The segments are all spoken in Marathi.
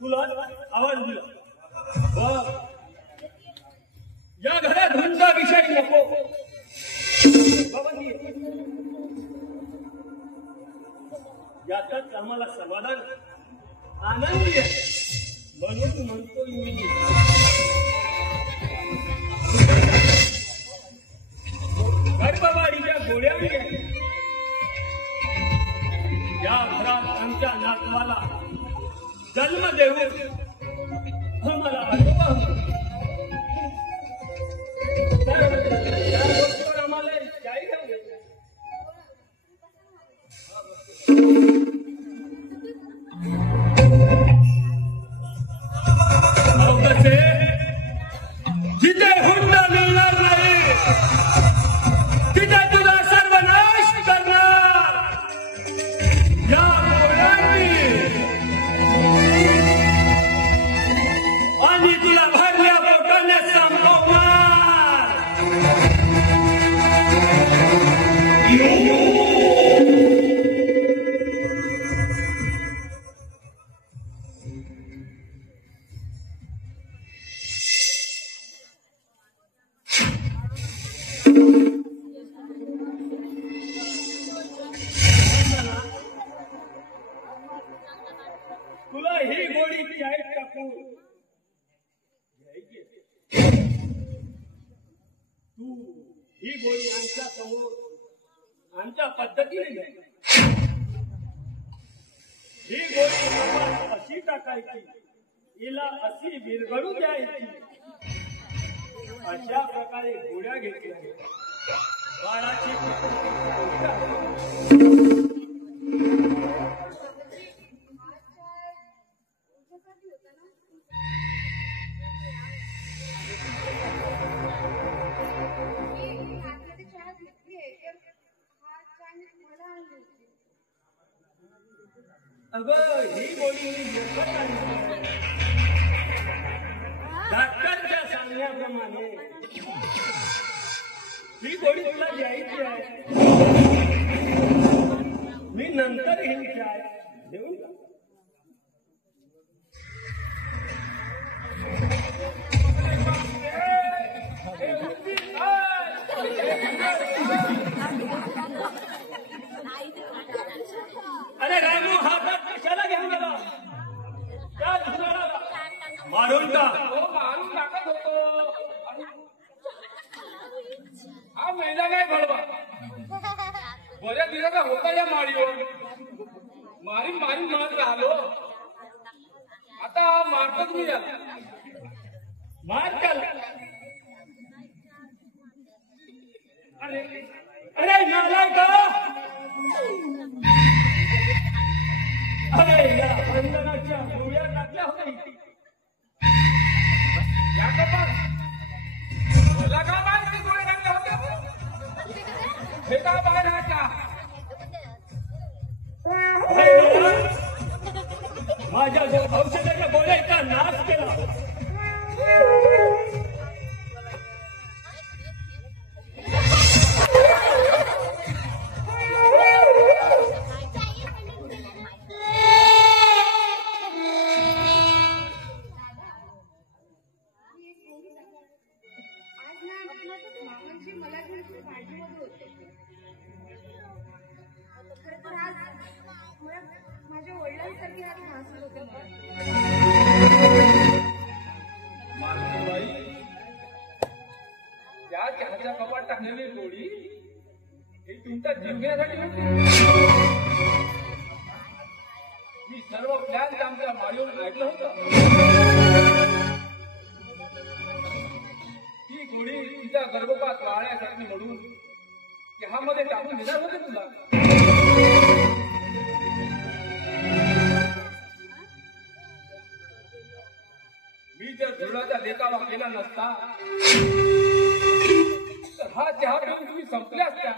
तुला आवाज दिला बघ, या घरात धनचा विषय नको. बाबांनी याचाच आम्हाला समाधान आनंदी आहे म्हणून म्हणतो मी. गर्भवाडीच्या गोळ्याने या घरात आमच्या नातवाला जन्म देऊ आम्हाला आम्हाला जिथे हुंड मिळणार नाही तिथे तुला सर्वनाश करणार. या आणि तुला भरल्या बोटाने संपवणार. तुला ही गोळी जाहीर टाकू तू ही गोळी आमच्या समोर आमच्या पद्धतीने घ्याय. ही गोळी अशी टाकायची, हिला अशी विरघळू द्यायची. अशा प्रकारे गोळ्या घेतल्या बाळाची अगं ही गोळी डॉक्टरच्या सांगण्याप्रमाणे ही गोळी तुला द्यायची आहे. मी नंतर घ्यायची आहे. देऊ का? अरे रामू हा कशाला घेऊन गेला? त्या दुसऱ्याला मारून का? मारून टाकत होतो. हा महिला काय घडवा बऱ्याच दिवसाचा होता या माळीवर. मारीन मारीन मारत राहिलो. आता मारतच मी याला. मार त्याला. अरे अरे नालायक, अरे या बंधनाच्या गोळ्या टाकल्या होत्या. या कपात मला का माहिती गोळ्या टाकल्या होत्या? हे का बाहेरच्या माझ्या औषधाच्या गोळ्याचा नाश केला. माझ्या वडिलांसारखी आज भासत होते. त्या चहाच्या कपाट टाकलेली गोळी ही तुमचा जीव घेण्यासाठी होती. मी सर्व प्लॅन आमच्या माळीवर ऐकलं होतं. ही गोळी तिचा गर्भपात वाळण्यासाठी म्हणून चहामध्ये टाकून देणार होते तुला. नसता तर हा चहा पिऊन तुम्ही संपल्या असत्या.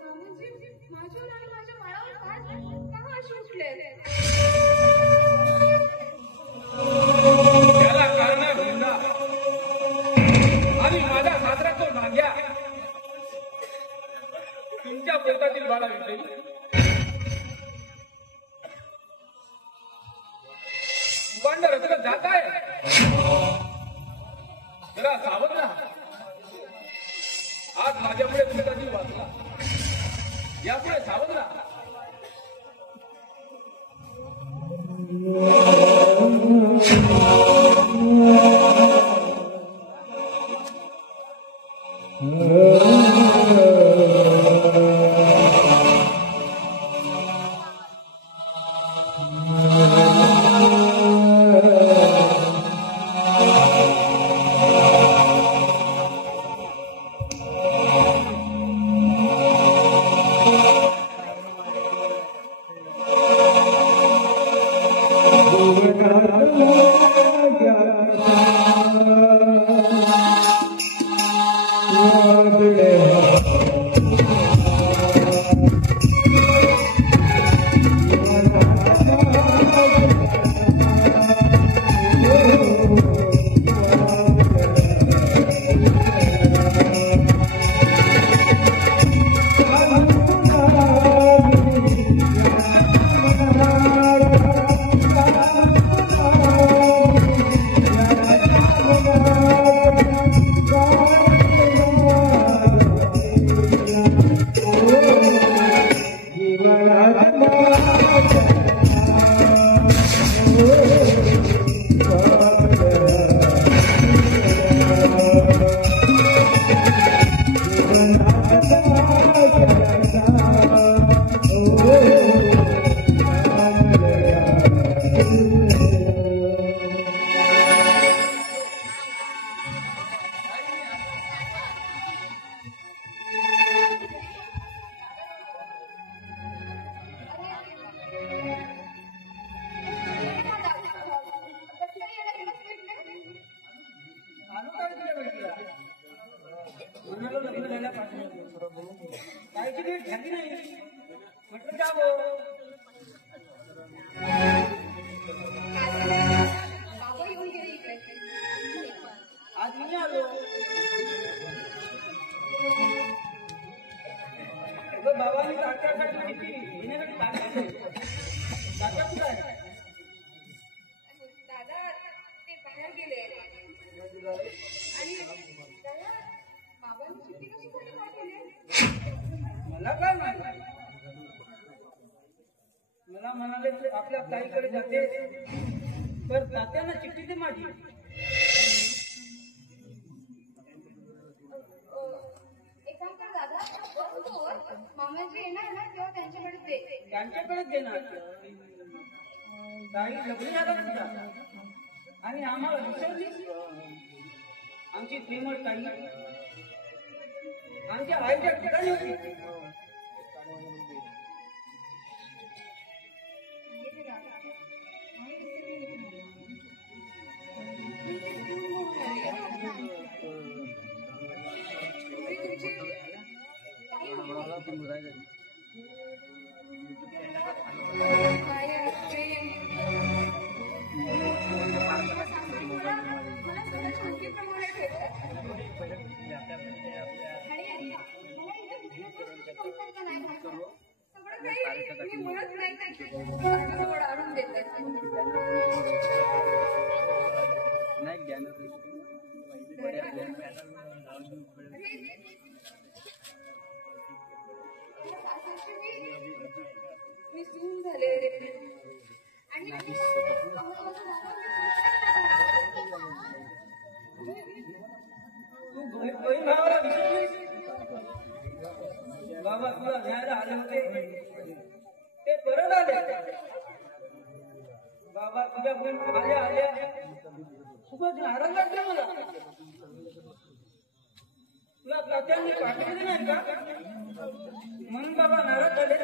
मामाजी, माझ्यावर आणि माझ्या बाळावर का अशी उठले? त्याला कारण आहे हुंडा आणि माझा सासरा तो नाग्या तुमच्या पोटातील बाळाविषयी. उभांड रचना जात आहे, जरा सावध राहा. आज माझ्यामुळे तुमचा जीव वाचला, यापुढे सावध राहा. कायची भेट झाली नाही म्हटलं जावं. बाबा येऊन गेले इकडे. आज मी आलो. बाबांनी तारखासाठी किती येण्यासाठी तारखा कुठं आहे? दादा ते बाहेर गेले आणि दादा बाबांनी चिठ्ठी कशी कोणी पाठवली? मला काय माहिती. मला म्हणाले की आपल्या ताईकडे जाते तर तात्यांना चिठ्ठी दे माझी. एक काम कर दादा, मामाजी येणार ना तेव्हा त्यांच्याकडे दे. त्यांच्याकडेच देणार. ताई लग्न झालं नसता आणि आम्हाला विसरली. आमची प्रेमळ ताई आमच्या आईच्या ठिकाणी होती. मी म्हणत नाही जवळ आणून देतात. मी सून झाले आणि तू बहीण भावाला विसरलीस. बाबा तुला न्यायला आले होते ते परत आले. बाबा तुझ्या बहीण आल्या आल्या खूपच नाराज वाटले मला. तुला तात्यांनी पाठवले नाही का म्हणून बाबा नाराज झाले.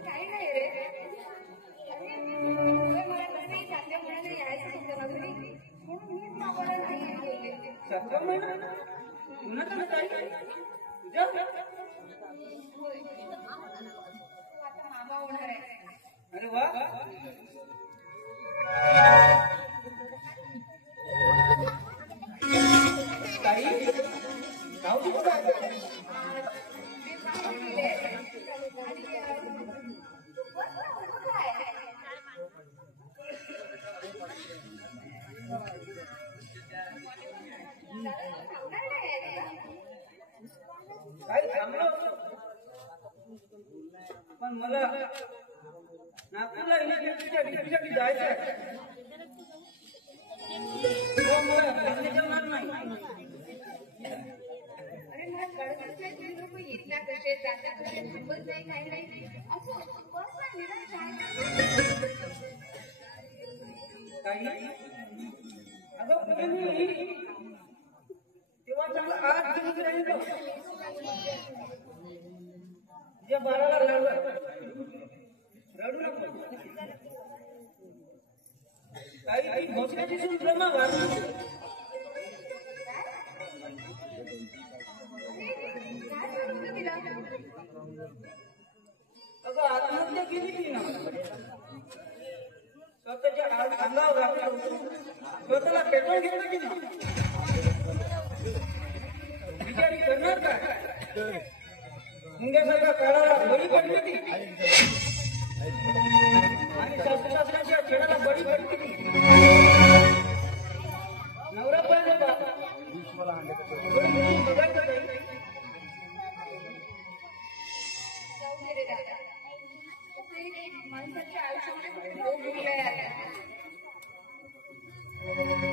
काही नाही रे. 7 महिना कुणाकडे जाईल तुझ्या होय तू आता मामा होणार आहे. अरे वा ताई जाऊ तू काय मी सांगितले आणि तू बस ना उभं काय थांबणार नाही काही थांबलो पण मला नागपूरला इलेक्ट्रिसिटीच्या ड्युटीसाठी जायचं आहे. हो, मला बसने जमणार नाही. अरे मला कळतच नाही तुम्ही लोक येत ना कसे जाता कसे थांबत नाही काही नाही असं बस ना निदान चाय ताई अगं पुढे मी तेव्हा चांगला 8 दिवस राहिलो तुझ्या बाळाला रडू नको ताई ती भोसल्याची सून जमा वाढली काय झालं होतं तिला अगं आत्महत्या केली ती ना स्वतःच्या अंगावर आपलं स्वतःला पेट्रोल घेतलं की ना विचारी करणार काय मुंग्यासारखा काढायला बळी पडली ती आणि सासऱ्याच्या खेळाला बळी पडली ती नवरा पाहिजे बघायचं काही जाऊ दे रे दादा माणसाच्या आयुष्यामध्ये खूप लोक गेले आहेत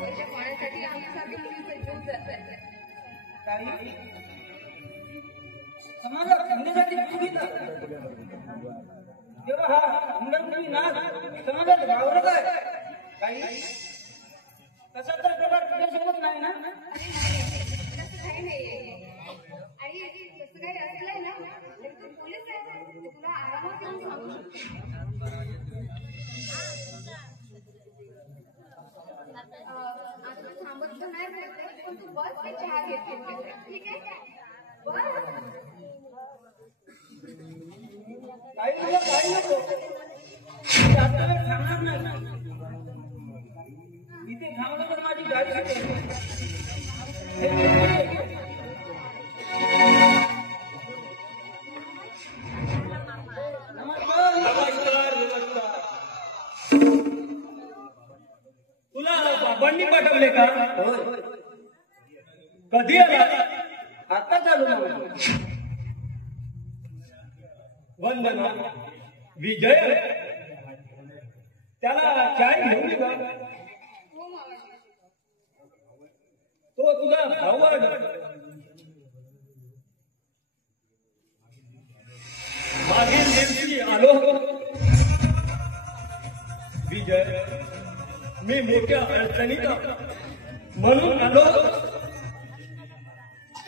पैशा पाण्यासाठी आमच्यासारखे मुलींचा जीव जातात ताई समाजात खंडेसाठी बघितला तेव्हा हा हुंडा नाच समाजात वावरत आहे काही तसा तर प्रकार तुझ्यासोबत नाही ना अरे नाही तसं काही नाहीये आई तसं काही असलंय ना तर तू पोलीस आहे तुला आरामात येऊन सांगू शकते आता थांबत तर नाही बोलते पण तू बस मी चहा घेते ठीक आहे बस काही तुला काही नको आता थांबणार नाही इथे थांबलं तर माझी गाडी सुटेल नमस्कार नमस्कार. तुला बाबांनी पाठवले का? कधी आला? आता चालू ना वंदना विजय त्याला चाय घेऊन का? हो मामाजी तो तुझा भाऊ आहे. मागील दिवशी आलो होतो. विजय मी मोठ्या अडचणीत म्हणून आलो.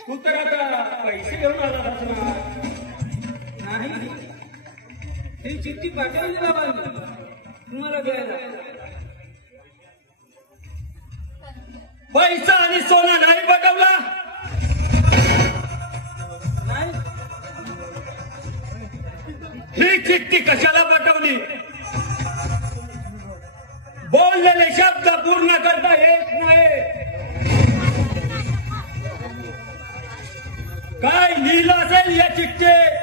तू तर आता पैसे घेऊन आला असणार. नाही ही चिठ्ठी पाठवली बाबांनी तुम्हाला द्यायला पैसा आणि सोना नाही पाठवला. नाही ही चिठ्ठी कशाला पाठवली? बोललेले शब्द पूर्ण करता येत नाही. काय लिहिलं असेल या चिठ्ठीत?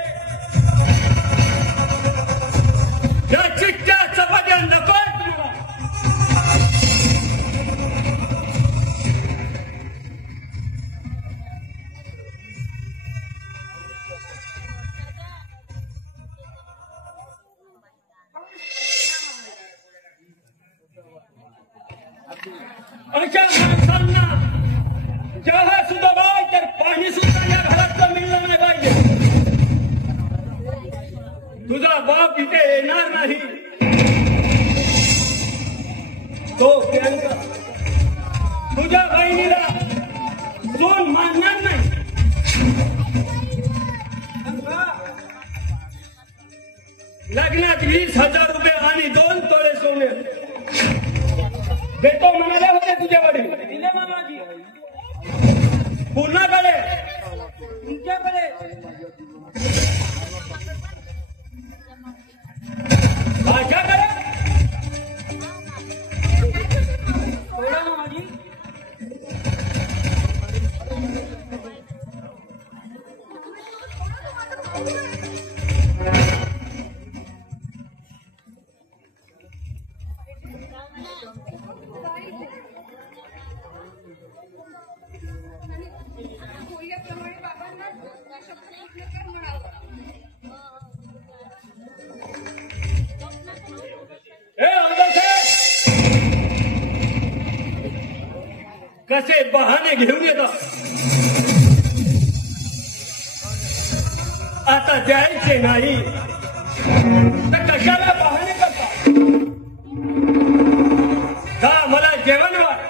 या चिठ्ठ्याचं वजन नको तुम्हाला. अशा माणसांना चहा सुद्धा बाय तर पाणी सुद्धा या घरात मिळलं नाही पाहिजे. तुझा बाप इथे येणार नाही. तो प्रियंका तुझ्या बहिणीला दोन मानणार नाही. लग्नात 20,000 रुपये आणि 2 तोळे सोने देतो म्हणाले होते तुझ्या वडील. दिले मामाजी कसे बहाणे घेऊन येतात. आता द्यायचे नाही तर कशाला बहाणे करतात. का मला जेवण वाढ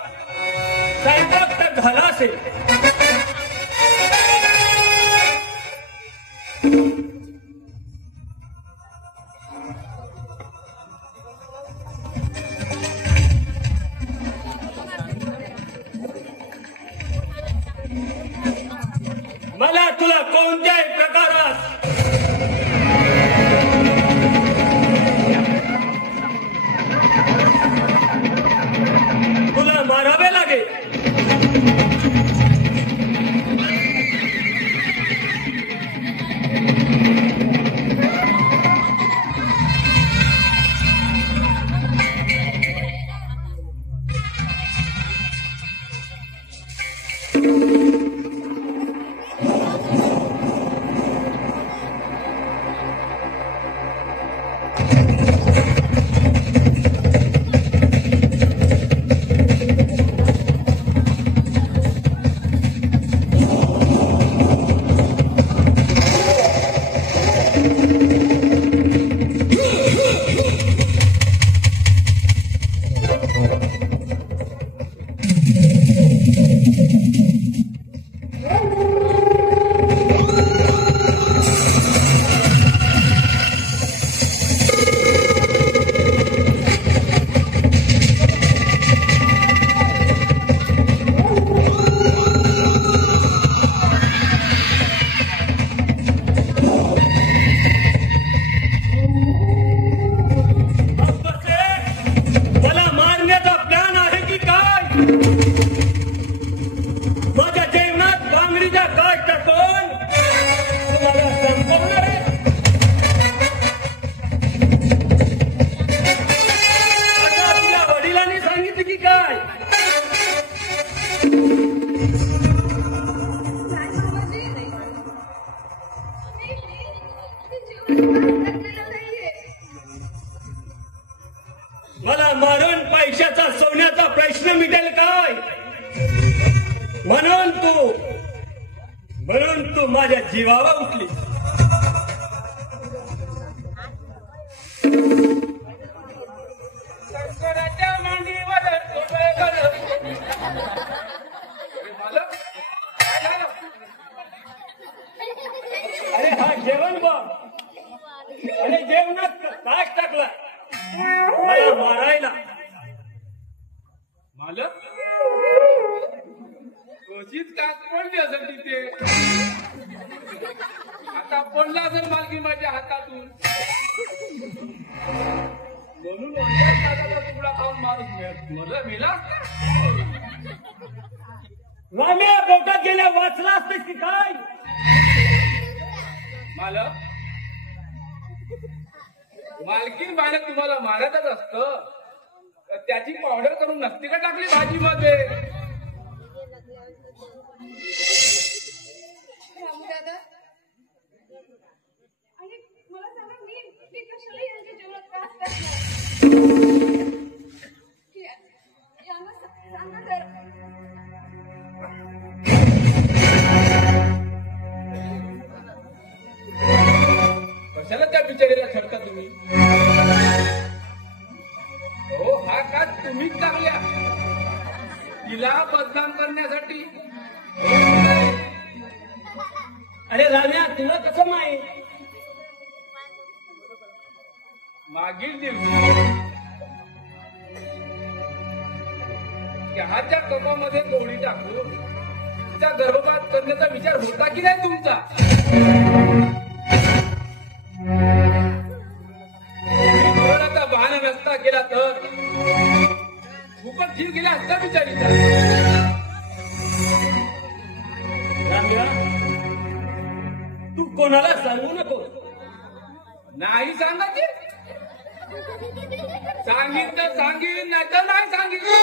स्वयंपाक तर झाला असेल. मला तुला कोणत्याही प्रकारात तुला मारावे लागेल. मला मारून पैशाचा सोन्याचा प्रश्न मिटेल काय. म्हणून तू माझ्या जीवावर उठली. शंकराच्या मांडीवर डोळे गड. अरे हा जेवण बा आणि जेवणात तास टाकला मला मारायला. मालक क्वचित काच पडली असेल तिथे. आता पडला असेल मालकी माझ्या हातातून. म्हणून तुकडा खाऊन माणूस मला मेला. राम्या बोटात गेल्या वाचला असते की काय. मालक मालकीन बायला तुम्हाला मारतच असतं. त्याची पावडर करून नसती का टाकली भाजीमध्ये. रामू दादा आणि मला सांगा मी कशाला यांच्या जीवनात त्रास करणार. यांना सांगा तर. कशाला त्या बिचारीला छडता तुम्ही. हो हा का तुम्हीच चांगल्या तिला बदनाम करण्यासाठी. अरे राम्या तुला कसं माहित. मागील दिवशी चहाच्या कपामध्ये गोळी टाकून तिचा गर्भपात करण्याचा विचार होता की नाही तुमचा. कोणाचा बहाणा नसता केला तर खूपच जीव गेला असता बिचारीचा. राम्या तू कोणाला सांगू नको. नाही सांगायचे. सांगितलं सांगीन नाही तर नाही सांगितलं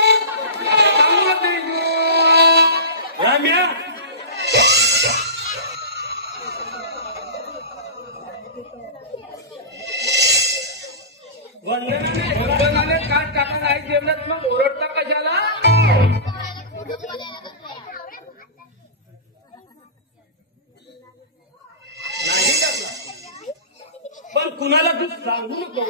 सांगू नाही. राम्या वंदनाने वंदनाने कान टाका नाही जेवणात मग ओरडता कशाला. कुणाला तू सांगू नको.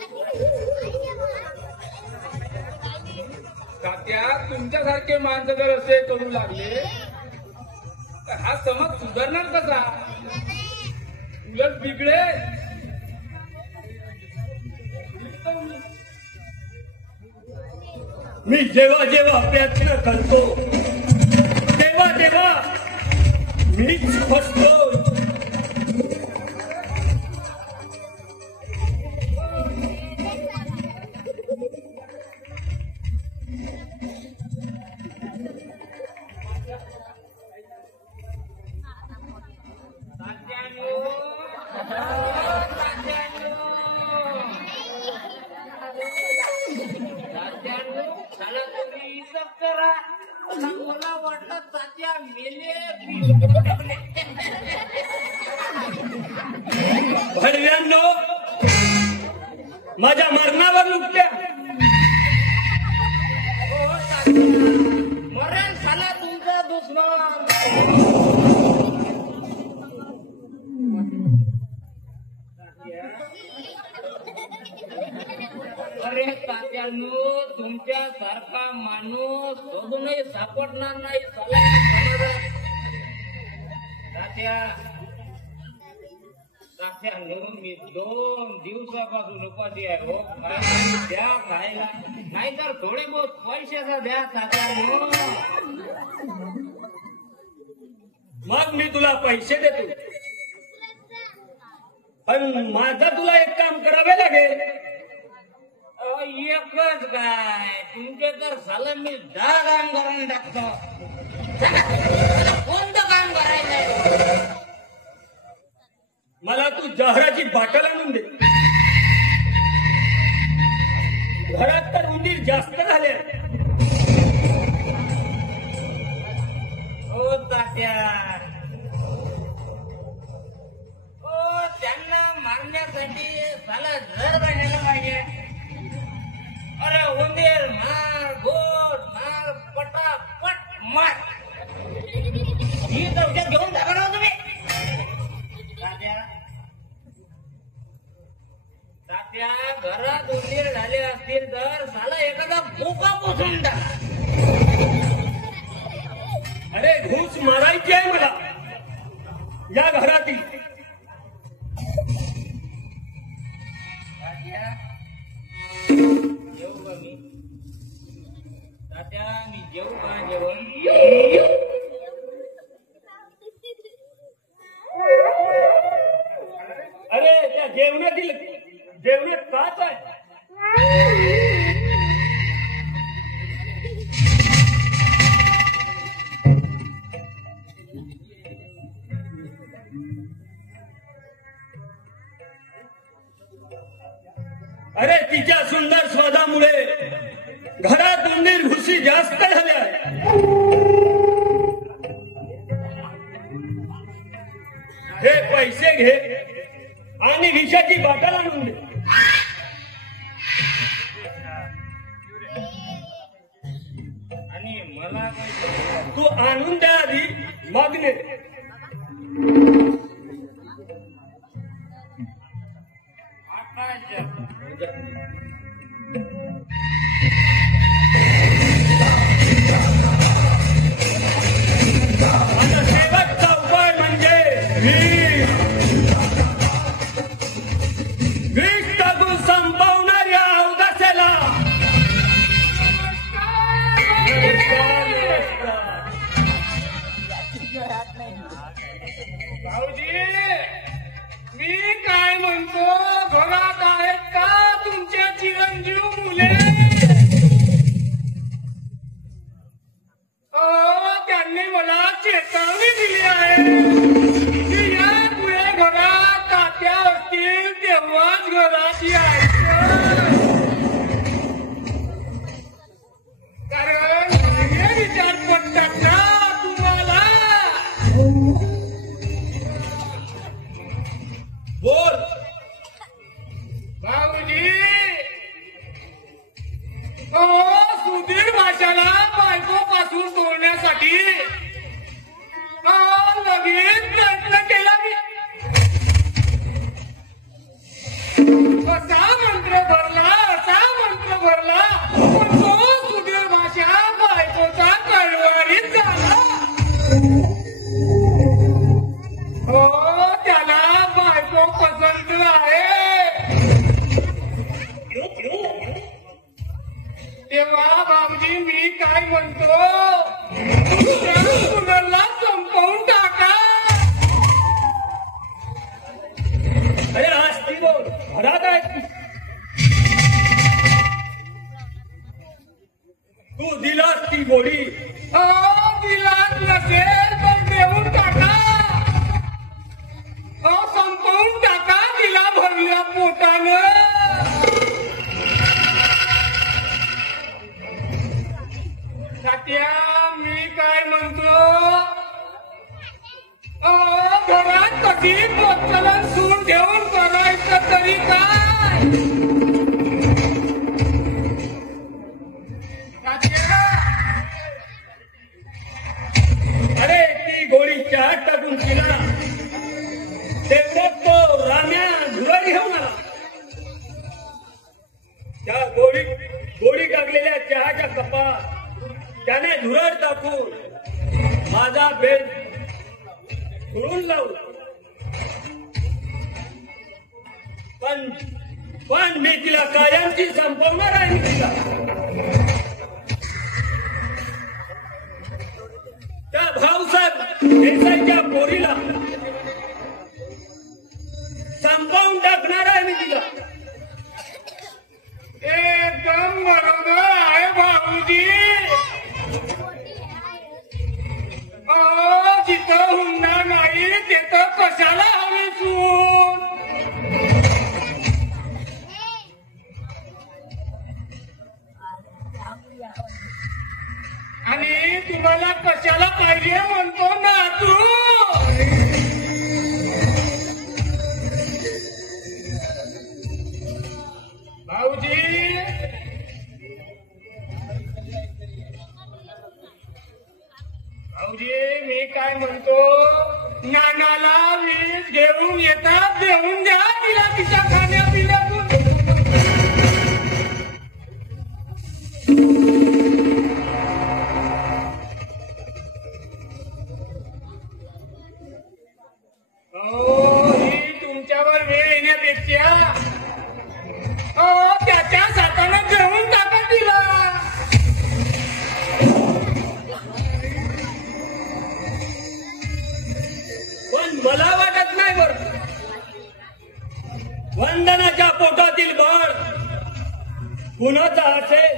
तात्या तुमच्यासारखे माणसं जर असे करू लागले तर हा समाज सुधारणार कसा? उलट बिगडे. मी जेव्हा जेव्हा प्रयत्न करतो तेव्हा तेव्हा मीच फसतो. मला वाटलं तात्या मेले. भडव्यांनो माझ्या मरणावर लुटल्या. मरण झाला तुमचा दुश्मन. अरे तात्यानो तुमच्या सारखा माणूस शोधूनही सापडणार नाही तात्या. तात्यानो मी 2 दिवसापासून उपाशी आहे हो. द्या खायला नाहीतर थोडे बहुत पैशाचा द्या तात्यानो. मग मी तुला पैसे देतो पण माझं तुला एक काम करावे लागेल. एकच काय तुमचे तर साला मी 10 काम करून टाकतो. कोणतं काम करायचंय? मला तू जहराची बाटल आणून दे. घरात तर उंदीर जास्त झाले. ओ तात्या ओ त्यांना मारण्यासाठी साला घर बांधायला पाहिजे. अरे उंदीर मार गोट मार पटापट मार. ही दौलत घेऊन टाका ना तुम्ही. तात्या तात्या घरात उंदीर झाले असतील तर साला एखादा भोका पोचून टाका. अरे घूस मारायची आहे मला या घरातील. जेवू का मी? तात्या मी जेवू का जेवण? अरे त्या जेवणात काच आहे. अरे तिच्या सुंदर स्वादामुळे घरात उंदीर घुसी जास्त झाल्या आहे. हे पैसे घे आणि विषाची बाटल आणून दे. आणि मला काही तू आणून द्या आधी मागणे. आता शेवटचा उपाय म्हणजे विष टाकून संपवणाऱ्या अवकाशाला. भाऊजी मी काय म्हणतो घरात आहेत का तुमच्या चिरंजीव मुले? त्यांनी मला चेतावणी दिली आहे की यापुढे घरात तात्या असतील तेव्हाच घरात यायचं. कारण हे विचार पडतात ना तुम्हाला. ती पोचलन सून घेऊन करायचं तरी काय? अरे ती गोळी चहात टाकून तिला तेवढ्यात तो राम्या धुराई घेऊन आला. त्या गोळी टाकलेल्या चहाच्या कपात त्याने धुरड टाकून माझा बेल धुळून लावला. पण मी तिला कायमची संपवणार आहे. मी तिला त्या भाऊसाहेब देसाईच्या पोरीला संपवून टाकणार आहे. मी तिला एकदम बरोबर आहे भाऊजी. जिथं हुंडा नाही तिथं कशाला हवी सून? आणि तुम्हाला कशाला पाहिजे म्हणतो ना तू? भाऊजी मी काय म्हणतो, नानाला वीज घेऊन येतात, देऊन द्या तिला तिच्या खाण्यापिण्यातून. ही तुमच्यावर वेळ येण्यापेक्षा त्याच्या हातानं घेऊन टाका तिला. पण मला वाटत नाही बरं वंदनाच्या पोटातील बाळ कुणाचा असेल.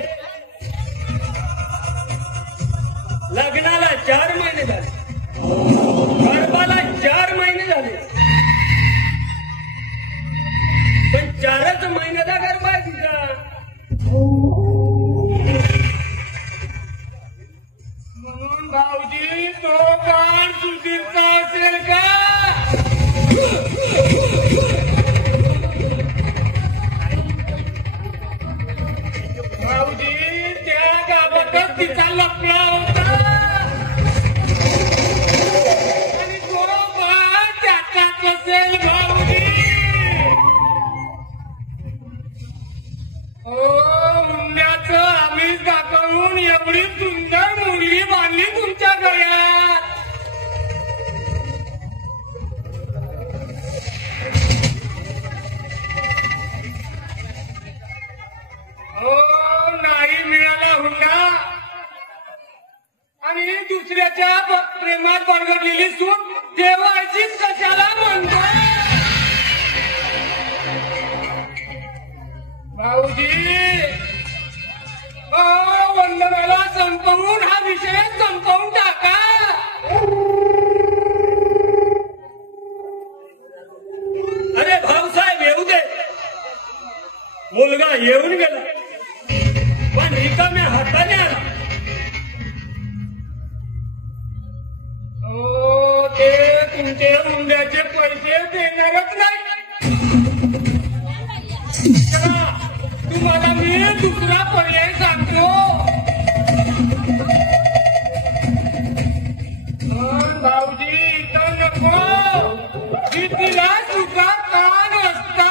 लग्नाला 4 महिने झाले, गर्भाला 4 महिने झाले, पण 4च महिन्याचा गर्भ आहे तिचा. म्हणून भाऊजी तो काळ सुधीरचा असेल का? भाऊजी त्या गावातच तिचा लपला होता आणि तो बाळ त्याचाच असेल भाऊजी. हुंड्याचं आम्ही दाखवून एवढी सुंदर मुलगी बांधली तुमच्या गळ्यात. नाही मिळाला हुंडा आणि दुसऱ्याच्या प्रेमात बरगडलेली सून देवाचीच कशाला म्हणतो? भाऊजी वंदनाला संपवून हा विषय संपवून टाका. अरे भाऊसाहेब येऊ दे. मुलगा येऊन गेला पण रिकाम्या हाताने आला. ते तुमचे हुंड्याचे पैसे देणारच नाही. तुम्हाला मी दुसरा पर्याय सांगतो. भाऊजी इथं नको. तिला तुझा कान असता.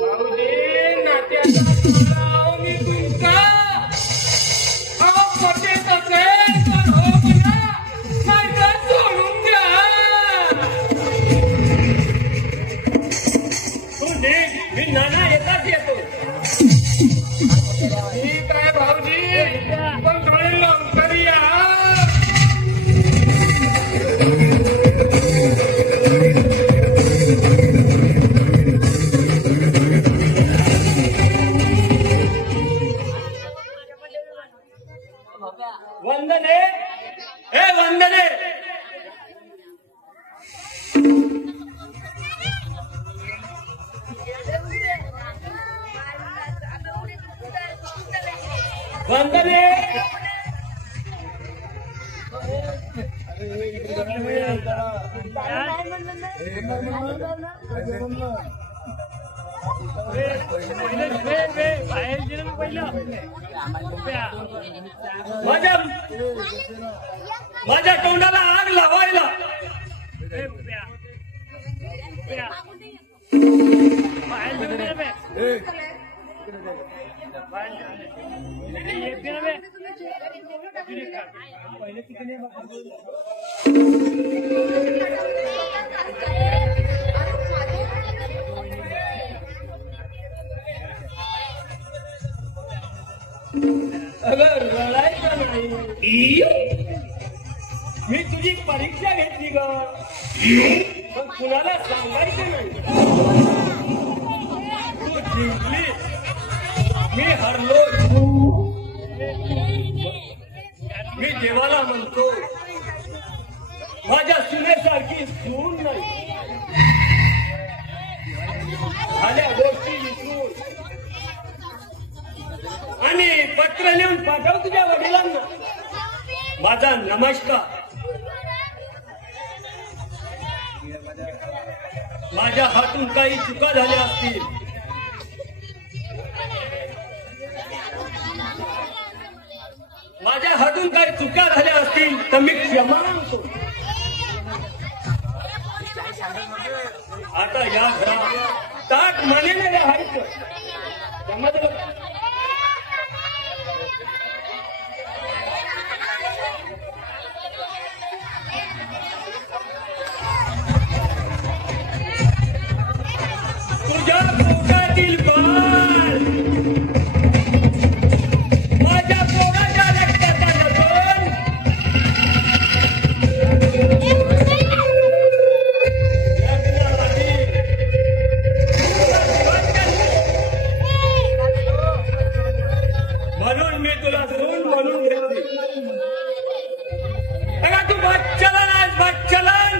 भाऊजी नात्याचा तुला मी तुमचा पटेत असेल तर हो म्हणा, नाहीतर सोडून द्या. तू मी नाना येताच येतो. ठीक आहे भाऊजी, पण थोडे लवकर या. वंदने, हे वंदने, वंदने माझ्या तोंडाला आग लावायला अगं रडायचं नाही. मी तुझी परीक्षा घेतली ग पण कुणाला सांगायचं नाही. तू जिंकली मी हरलो. मी देवाला म्हणतो माझ्या सुनेसारखी सून नाही. झाल्या गोष्टी विसरून आणि पत्र लिहून पाठव तुझ्या वडिलांना. माझा नमस्कार. माझ्या हातून काही चुका झाल्या असतील तर मी क्षमा मागतो. आता या घरात ताट मानेने राहायचं. समजलं? तुझ्या पोटातील बाळ माझ्या पोटाच्या रक्ताचा नसून म्हणून मी तुला सून म्हणून घेतली. अगं तू बच्चलन आज बच्चलन.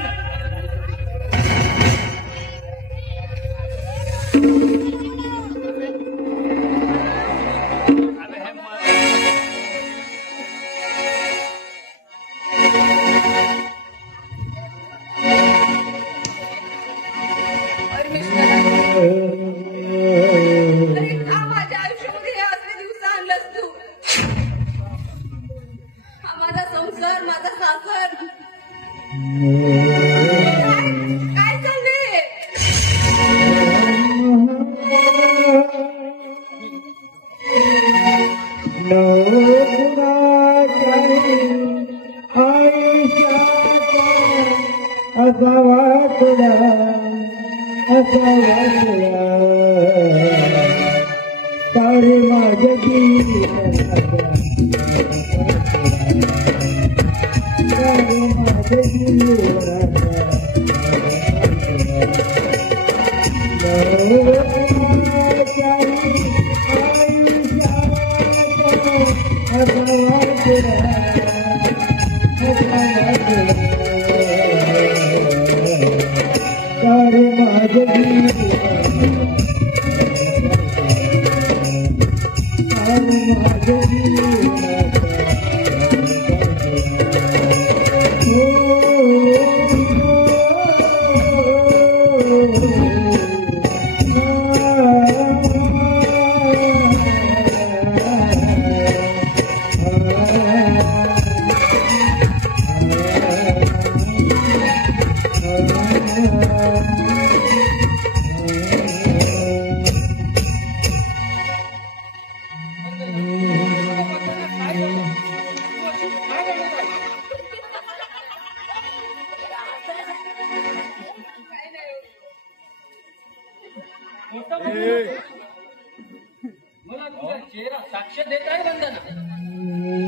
मला तुझा चेहरा साक्ष देत आहे वंदना.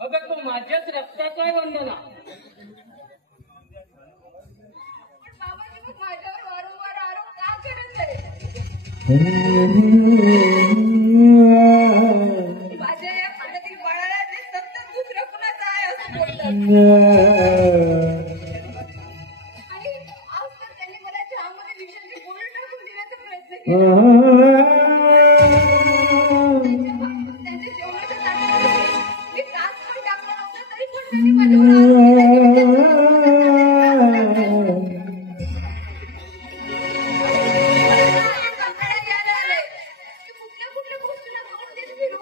अगं तू माझ्याच रक्ताचा आहे वंदना. माझ्यावर वारंवार आरोप का करत आहे? माझ्या या पाण्यातील बाळाला ते सतत दुसऱ्या कुणाचा आहे असं बोललं. आणि आज तर त्यांनी मला चहामध्ये विषाची गोळी टाकून देण्याचा प्रयत्न केला. त्यांच्या जेवणाच्या ताटामध्ये मी काच पण टाकला नव्हता तरी पण त्यांनी माझ्यावर आरोप केला की कुठल्या गोष्टीला तोंड देत फिरू.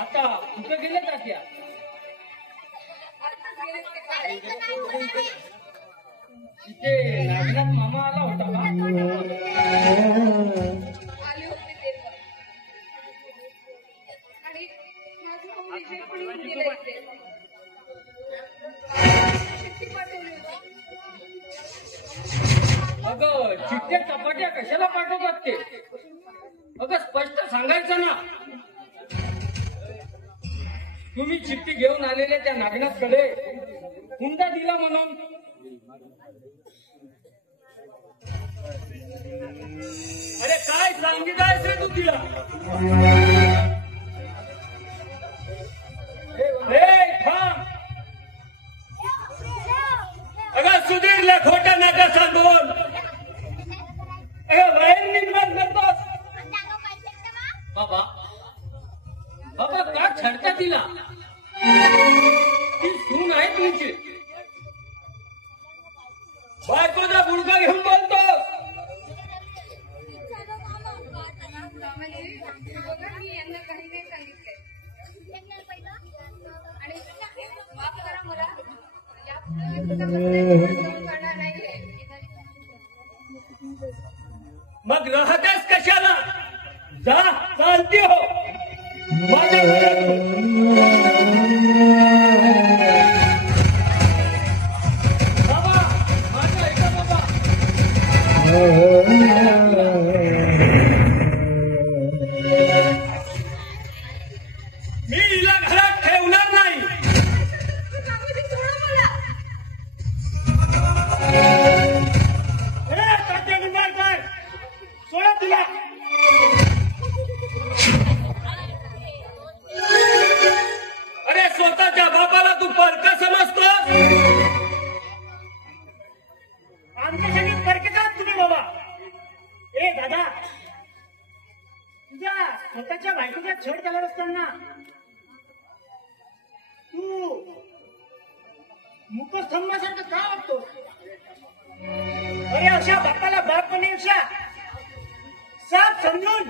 आता कुठं गेले तात्या? आताच गेले ते काय. इथे नागनाथ मामा आला होता का? आले होते ते पण. आणि माझा भाऊ विजय पण येऊन गेला इथे. चिठ्ठी पाठवली होती. अगं चिठ्ठ्या चपाट्या कशाला पाठवतात ते? अगं स्पष्ट सांगायचं ना. तुम्ही चिठ्ठी घेऊन आलेले त्या नागनाथकडे हुंडा दिला म्हणून. अरे काय सांगितलंयस रे तू तिला? हे थांब. अगं सुधीरला खोटं नका सांगून बाहेर निर्माण करतोस. बाबा बाबा का छडता तिला? ती सून आहे तुमची. बायकोचा गुडघा घेऊन बोलतोस. बघा मी यांना काही नाही सांगितलंय. आणि माफ करा मला यापुढे करणार नाहीये. मग राहतेस कशाला? जा चालती हो माझ्या घरात हो. बाबा माझं ऐका बाबा. मी हिला घरात ठेवणार नाही. सोडा मला. अरे तात्या निंबाळकर, सोडा तिला. अरे स्वतःच्या बापाला तू परका समजतो. आमच्यासाठी परकेच आहात तुम्ही बाबा. ए दादा, तुझ्या स्वतःच्या बायकोचा छळ केला असताना तू मुकस्तंभासारखं का वागतो? अरे अशा बापाला बाप म्हणण्यापेक्षा साप समजून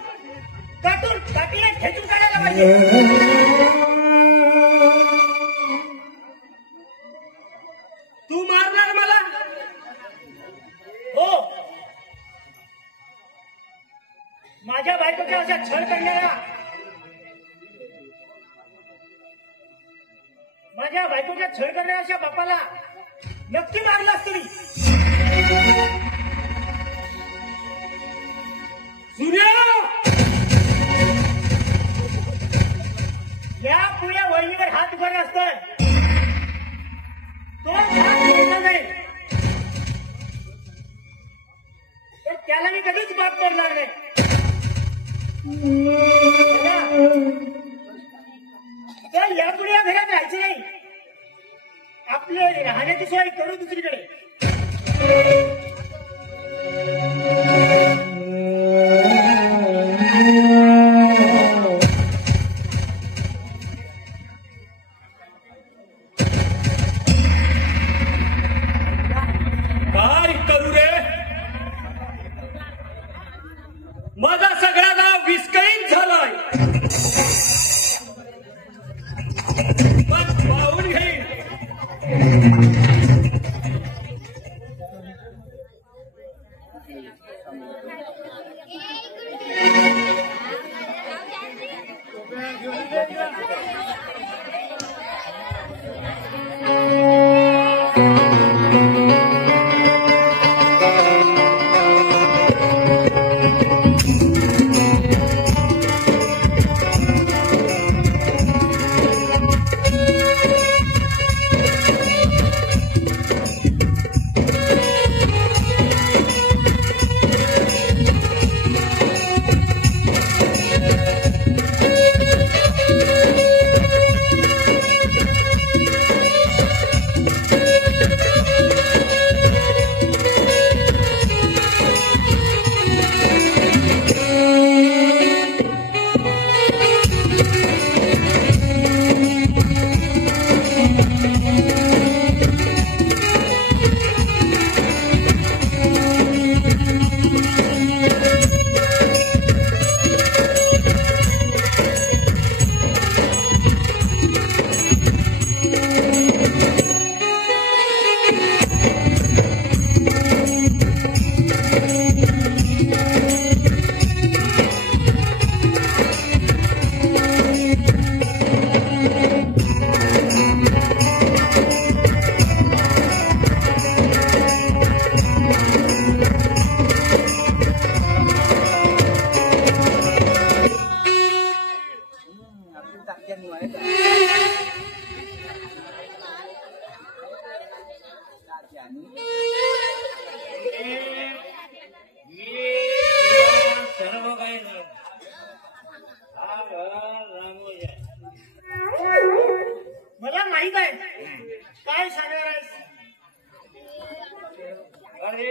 काटून काठीने खेचून काढायला पाहिजे. तू मारणार मला? हो, माझ्या बायकोच्या अशा छळ करणाऱ्या, माझ्या बायकोच्या छळ करणाऱ्या अशा बापाला नक्की मारलास तुम्ही. सूर्या, या पुऱ्या वहिनीवर हात उभारला असतं तो हात घ्यायचा नाही, तर त्याला मी कधीच माफ करणार नाही. तर यापुढे या घरात राहायचं नाही. आपले राहण्याची सोय करू दुसरीकडे. काय करू रे? माझा सगळा गाव विस्कळीत झालाय. मग पाहून घेईन. सर्व काही हा घर रामोजी आहे. मला माहित आहे काय सांगणार आहेस. अरे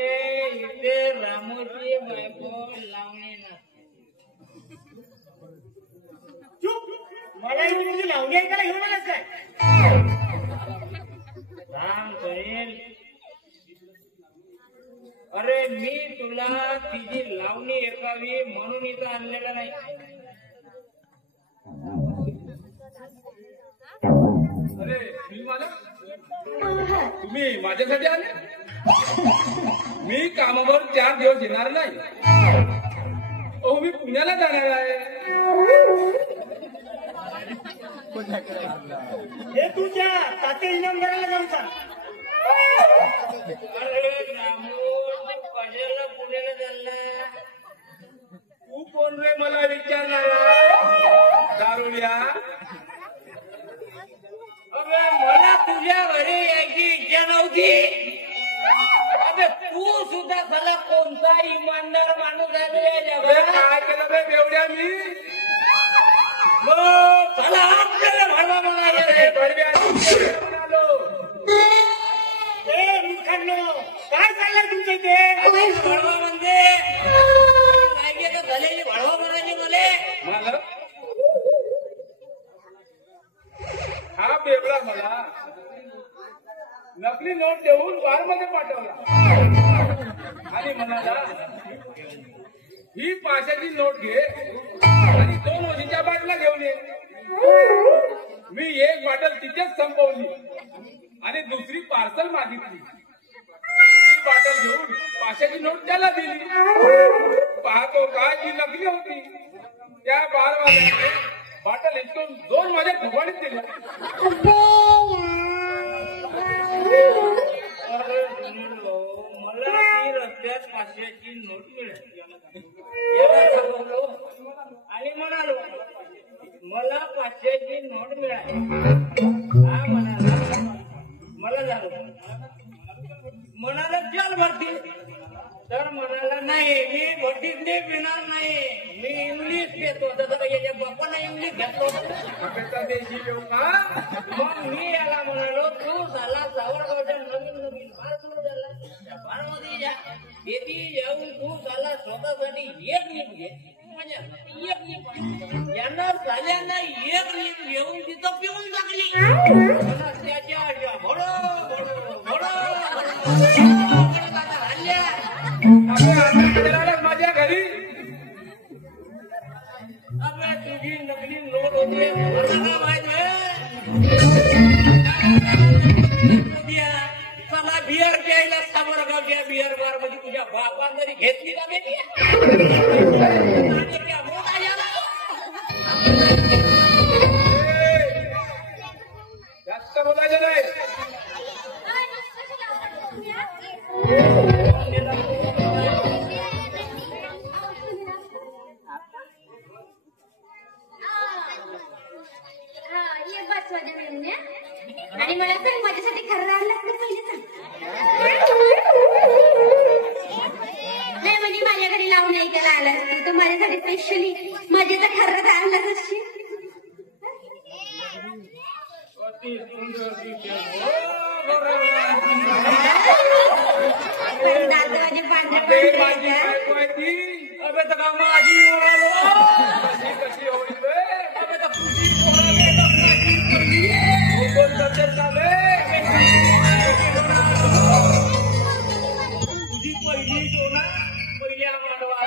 इथे रामोची बायको लावणी ना. चूप. मला इथे तुझी लावणी ऐकायला घेऊन आलास काय. काम करेल. अरे मी तुला तिची लावणी ऐकावी म्हणून इथं आणलेलं नाही. अरे मी मला तुम्ही माझ्यासाठी आले. मी कामावर 4 दिवस येणार नाही. अहो मी पुण्याला जाणार आहे. हे तुझ्या ताते इनामदाराला जाऊन सांग. अरे रामू कशाला पुण्याला चालला. तू कोण रे मला विचारणारा दारुड्या. अबे मला तुझ्या घरी यायची इच्छा नव्हती. अबे तू सुद्धा झाला कोणता इमानदार माणूस आहे रे अरे जगात. काय केलं बे बेवड्या मी. चला आपल्याला भाडवा म्हणाले रे. अरे बडव्या म्हणालो. ए मूर्खांनो काय चाललंय तुमच्या इथे. भाडवा म्हणजे नाही तर झालेली भाडवा म्हणायचे मले. मला हा बेवडा मला नकली नोट देऊन बारमध्ये पाठवला आणि म्हणाला ही 500ची नोट घे आणि 2 ओझीच्या बाटल्या घेऊन ये. मी एक बाटल तिथेच संपवली आणि दुसरी पार्सल मागितली. ती बाटल घेऊन 500ची नोट त्याला दिली. पाहतो का जी नकली होती. त्या बारवाल्याने बाटल इथून 2 माझ्या फुफाडीत दिल्या. अरे मला ती रस्त्यात 500ची नोट मिळाली. याला सांगलो आणि म्हणालो मला 500ची नोट मिळाली. हा म्हणाला मला झालं. म्हणाला चल भरती. तर म्हणाला नाही मी भरतीत पिणार नाही. मी इंग्लिश घेतो. तसं याच्या बाप्पाला इंग्लिश घेतलो. आपल्याचा देशी येऊ का. मग मी याला म्हणालो तू झाला सावरगावच्या नवीन नवीन फार सुरू झाला. त्या फारमध्ये या शेती येऊन तू झाला स्वतःसाठी एक नीट घे. एक नीट यांना झाल्यांना एक नीट घेऊन तिथं पिऊन टाकली. त्याच्या अशा भडो भडो भडो हल्ल्या. माझ्या घरी अबे तुझी नकली नोट होती मला काय माहिती. चला बियर प्यायला सावरगावच्या बियर बार मध्ये तुझ्या बापान जरी घेतली का बेटी. जास्त बोलायचं नाही. ये बस माझ्या मिळून आणि मला सांग माझ्यासाठी खरं आणलं तर पहिले सांग. नाही म्हणजे माझ्या घरी लावून ऐकायला आला असती तर माझ्यासाठी स्पेशली माझ्या खरं आणलं असशी. दात माझे पांढरे पांढरे. अबे तर का माझी कशी होईल बे. अबे तर तुझी पहिली सोना पहिल्या मांडवा.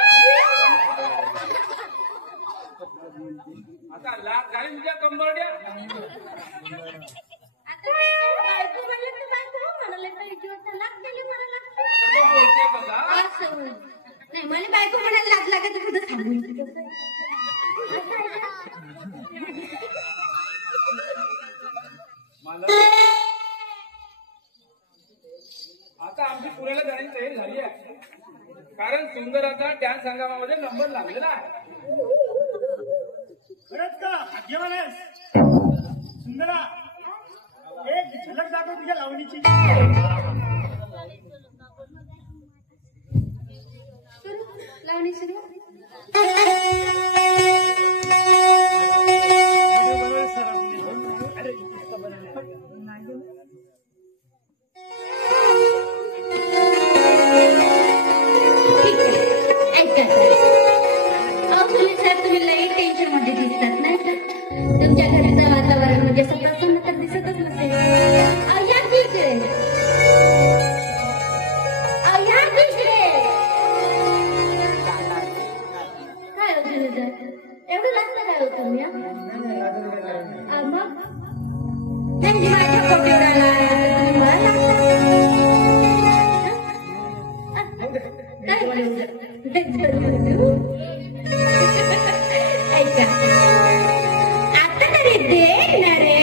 आता लाख झाली तुझ्या कंबरड्या. आता बायको म्हणलं तर बायको म्हणाले पाहिजे होतं लाग गेली म्हणाला. बोलते कसा. असं नाही मला बायको म्हणायला लाग लागत तुझं थांबून. आता आमची पुण्याला जाण्याची तयारी झाली आहे. कारण सुंदर आता डान्स हंगामामध्ये नंबर लागलेला आहे. खरंच का भाग्यवान आहेस सुंदरा. एक झलक दाखव तुझ्या लावणीची. सुरू लावणी सुरू. तुम्ही लई टेन्शन मध्ये दिसतात नाही का? तुमच्या घराचं वातावरण म्हणजे असं प्रसन्न तर दिसतच नसेल. या तिकडे या तिकडे काय होतं तुझं एवढं लागतं काय होतं मी मग त्यांची माझ्या पोटेला काय ऐका आता तरी देख ना रे.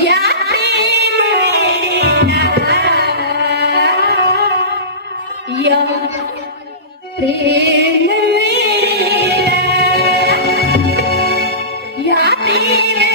या प्रेमेला या प्रेमेला या प्रेमेला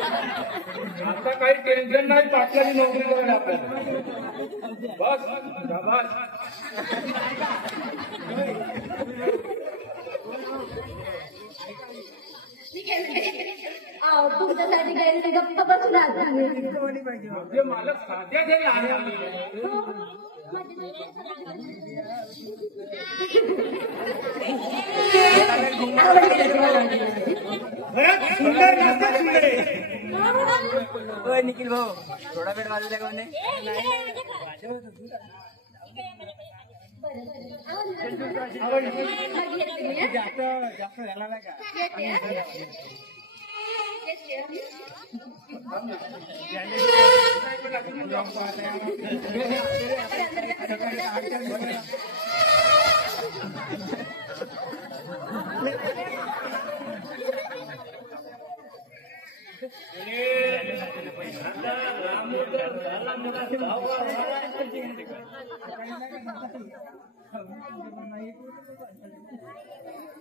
आता काही टेन्शन नाही, पाटलाची नोकरी करायला आपल्याला. बस शाबास. तुमच्यासाठी काही गप्प बसून म्हणजे मला साध्या घरी आले सुंदर नाचतात सुंदर निखिल भाऊ थोडा वेळ वाजू द्या कोणी जास्त झाला नाही का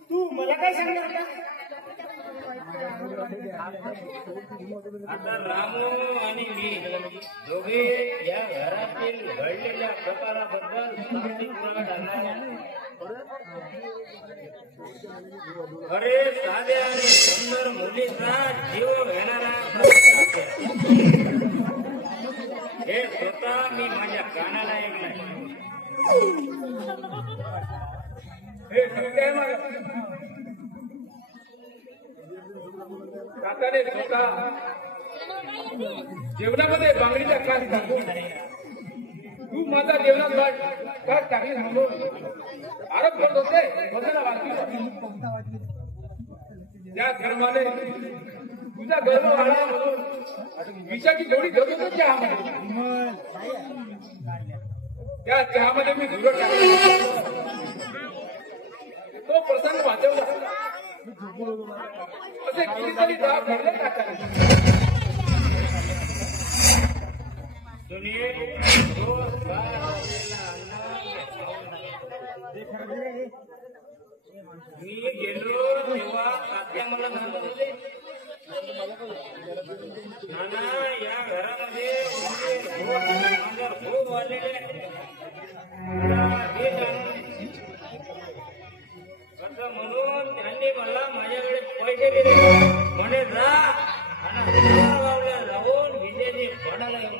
तू मला काय सांगणार आता रामू आणि मी दोघे या घरातील घडलेल्या प्रकाराबद्दल साक्षी पुरावा देणार आहे. अरे साध्या आणि सुंदर मुलीचा जीव घेणारा हे स्वतः मी माझ्या कानाला ऐकलंय. हे सत्य आहे मला. काकाने स्वतः जेवणामध्ये बांगडीचा कास टाकून तू माझा जेवणात वाट कास टाकली म्हणून आरोप करत होते. बघा वाटली त्या धर्माने तुझा गर्व वाढला म्हणून विषाची गोळी घेत होतो चहामध्ये. त्या चहामध्ये मी धुरं टाकलं. तो प्रसंग वाचवला. असे कितीतरी डाव घडले टाकायला. सुनील रोज बाहेर असलेला अन्न मी गेलो तेव्हा तात्या मला सांगत होते पैसे दिले म्हणे जा आणि गावाला जाऊन विजेची पडायला येऊन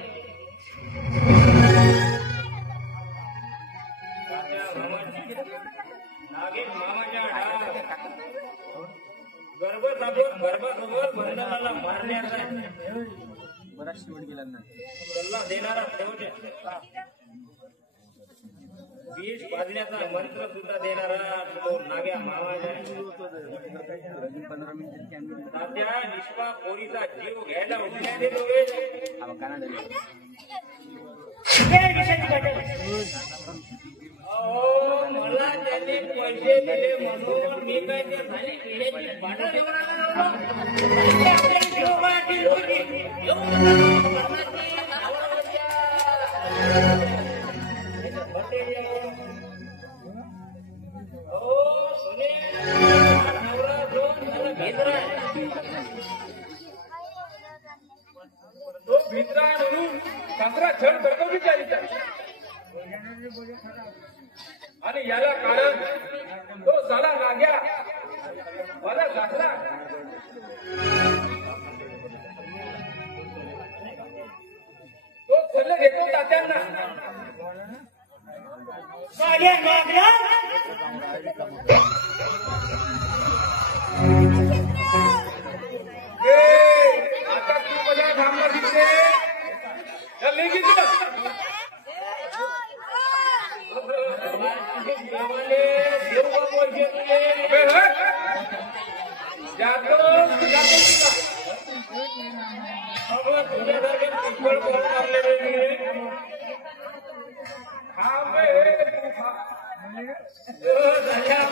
नागेश मामाच्या गर्भासमोर बंधनाला मारण्याचा सल्ला देणारा ठेवते बीज पाजण्याचा मंत्र सुद्धा देणारा तो नाग्या मामाच्या तात्या निष्पा पोरीचा जीव घ्यायला उठण्यात येतो मला त्यांनी पैसे दिले म्हणून मी काय ते झाली पिढ्याची बाटल घेऊन तो भित्रा म्हणून संत्रा छळ भडकवली चालीचा आणि याला कारण तो झाला नाग्या मला घातला तो सल्ले घेतो तात्यांना साल्या नागरा आता तू माझ्या थांबला दिसते या लेगी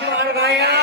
मार गाया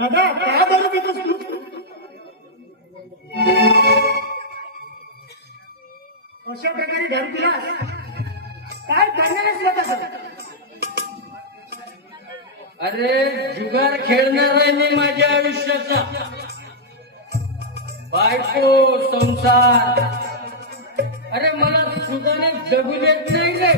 दादा काय बोलत येतोस तू अशा प्रकारे दारू पिलास काय करणारच स्वतः अरे जुगार खेळणार आहे मी माझ्या आयुष्याचा बायको संसार अरे मला सुधाने जगू देत नाही रे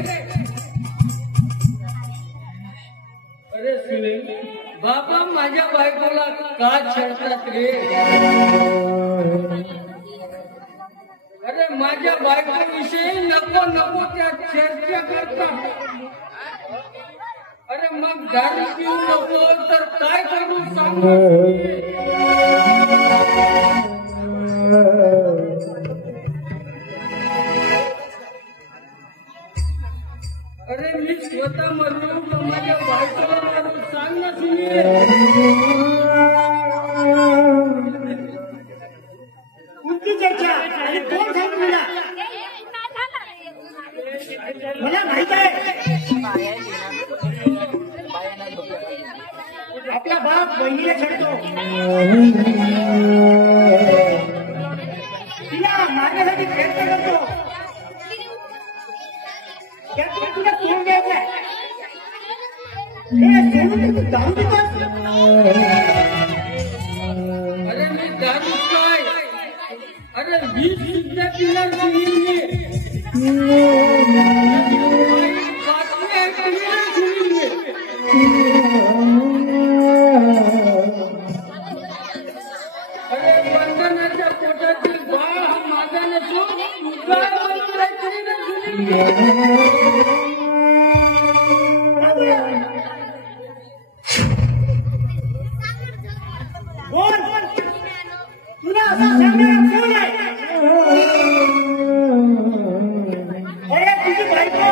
अरे सुनील बाबा माझ्या बायकोला का छळतात रे अरे माझ्या बायकोविषयी नको नको त्या चर्चा करतात अरे मग दारू पिऊ नको तर काय करू सांग अरे मी स्वतः मरलो तर माझ्या बायकोला मारू सांग ना कोणती चर्चा आणि कोण सांग तुला मला माहित आहे आपला बाप बहिणीला छळतो तिला मारण्यासाठी प्रयत्न करतो त्यातून तुला तोंड द्यायचं आहे हे सोडून तू दारू पितोस अरे मी दारू काय अरे 20 सुद्धा पिणार सुनील अरे बंधनाच्या पोटातील बाळ हा माझा नसून तुझा कोण तुला असं सांगणार कोण आहे? अरे तुझी बायको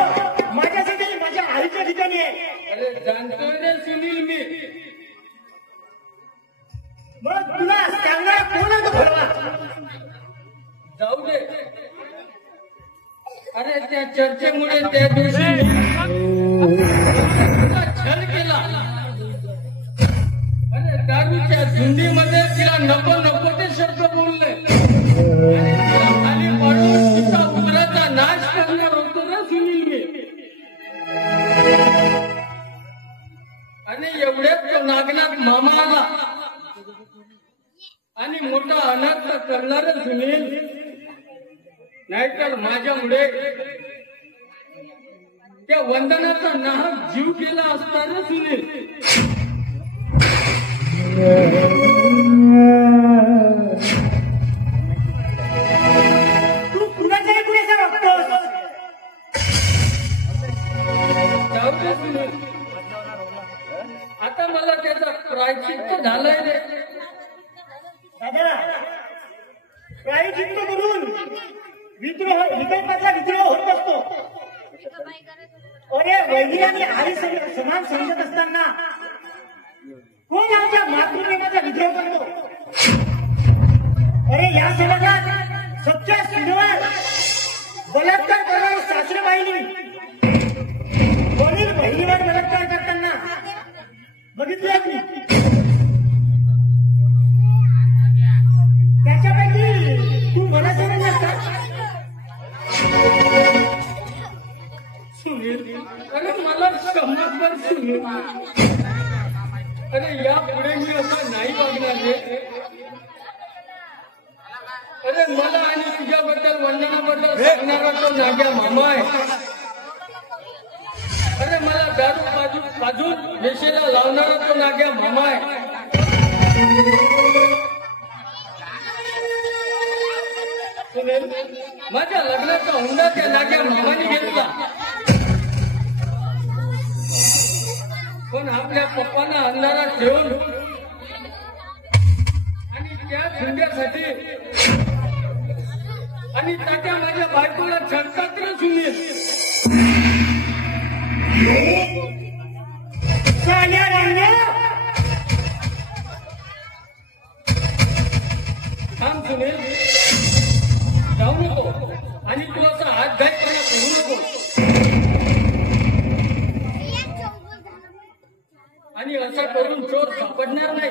माझ्यासाठी माझ्या आईच्या ठिकाणी आहे. अरे जाणतोय रे सुनील मी. मग तुला सांगणार कोण आहे तो भरवा? जाऊ दे. अरे त्या चर्चेमुळे त्या दिवशी छळ केला. अरे दारूच्या झुंडीमध्ये तिला नको नको ते शब्द बोलले. आणि म्हणून तिचा उदराचा नाश करणार होतो ना सुनील मी. आणि एवढ्यात तो नागनाथ मामा आला आणि मोठा अनर्थ करणार सुनील. नाहीतर माझ्यामुळे त्या वंदनाचा नाहक जीव केला असता ना सुनील. तू कुणाच्याही पुढे वागतोस. जाऊ दे सुनील. आता मला त्याचा प्रायश्चित्त झालंय रे. दादा प्रायचित्त करून विकल्पाचा विद्रोह होत असतो. अरे वैदिक आणि आर्य समान समजत असताना कोण आमच्या मातृप्रेमाचा विद्रोह करतो? अरे या समाजात सच्च्या सिंधवार बलात्कार करणारी सासरेबाईंनी वडील बहिणीवर बलात्कार करताना बघितलं की त्याच्यापैकी तू मला सोडून नसता. सुनील अरे मला क्षमा कर सुनील. अरे यापुढे मी असं नाही वागणार रे. अरे मला आणि तुझ्याबद्दल वंदनाबद्दल सांगणारा तो नाग्या मामा आहे. अरे मला दारू पाजून वेशेला लावणारा तो नाग्या मामा आहे. सुनील माझ्या लग्नाचा हुंडा त्या नाग्या मामाने घेतला. पण आपल्या पप्पांना अंधारात ठेवून आणि त्या हुंड्यासाठी आणि तात्या माझ्या बायकोला छळतात रे सुनील. साल्या रांग्या, थांब सुनील. जाऊ नको आणि तू असा हात घाईपणा करू नको. आणि असं करून चोर सापडणार नाही.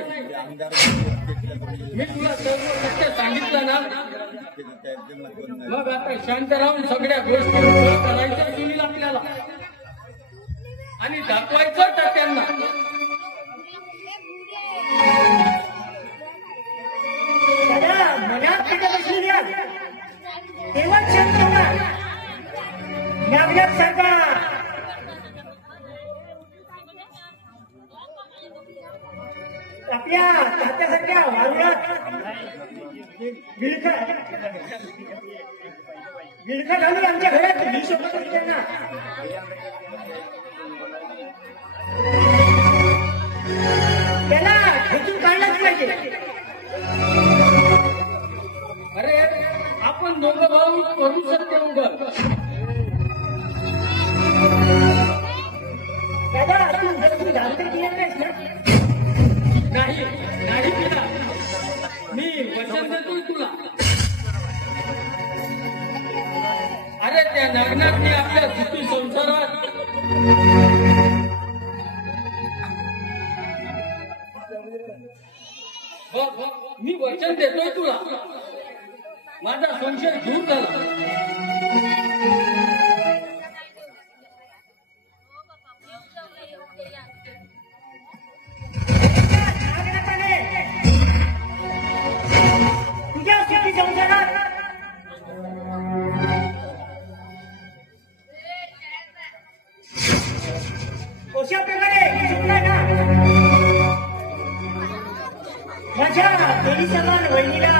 मी तुला सर्व सत्य सांगितलं ना. मग आता शांत राहून सगळ्या गोष्टी करायच्या सुनील आपल्याला आणि दाखवायचं तात्यांना. दादा मनात त्याच्या बसली द्या तेव्हा शांत होणार. नागनाथ सरकार आपल्या तात्यासारख्या वारुळात विळखा घालून आमच्या घरात ही शोभत होती त्यांना. त्याला खेचून काढलाच पाहिजे. अरे आपण दोघं भाऊ करू शकतो उभं. दादा तू दारू तर केलं नाहीस ना? नाही नाही केला. मी वचन देतोय तुला. अरे त्या नागनाथने आपल्या सुखी संसारात मी वचन देतोय तुला. माझा संशय दूर झाला. तुझ्या सुखी संसारात अशा प्रकारे चुकला ना माझ्या देवी समान वहिनीला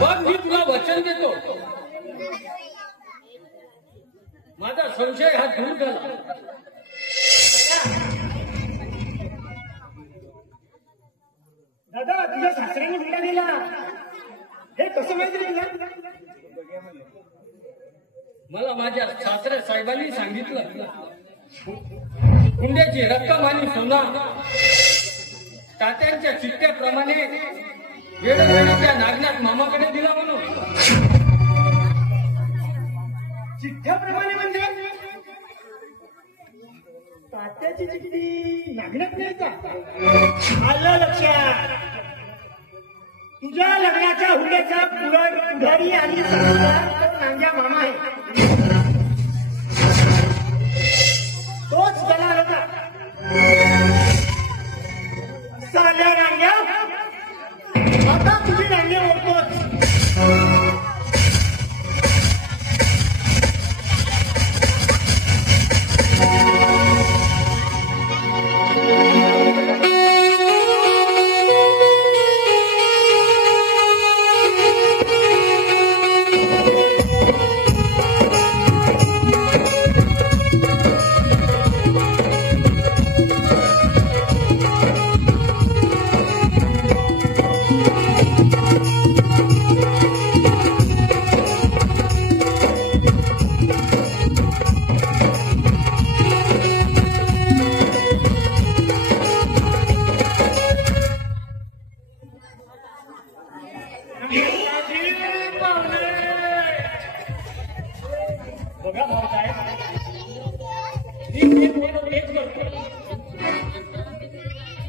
बघ मी तुला वचन देतो, माझा संशय हा दूर झाला. दादा तुझ्या सासऱ्याने हुंडा दिला हे कसं माहिती तुला? मला माझ्या सासऱ्या साहेबांनी सांगितलं, हुंड्याची रक्कम आणि सोना तात्यांच्या चिठ्ठ्याप्रमाणे वेळोवेळी नागनाथ मामाकडे दिला म्हणून. चिठ्ठ्याप्रमाणे म्हणजे तात्याची चिठ्ठी नागनाथ नाही का? आलं लक्षात. तुझ्या लग्नाच्या हुंड्याचा पुढारी आणि साक्षीदार तो नांग्या मामा आहे. तोच दलाल होता. साल्या नांग्या आता तुझी नांगे ओळखतोच. बघा भाऊसाहेब, मी तेच करतो.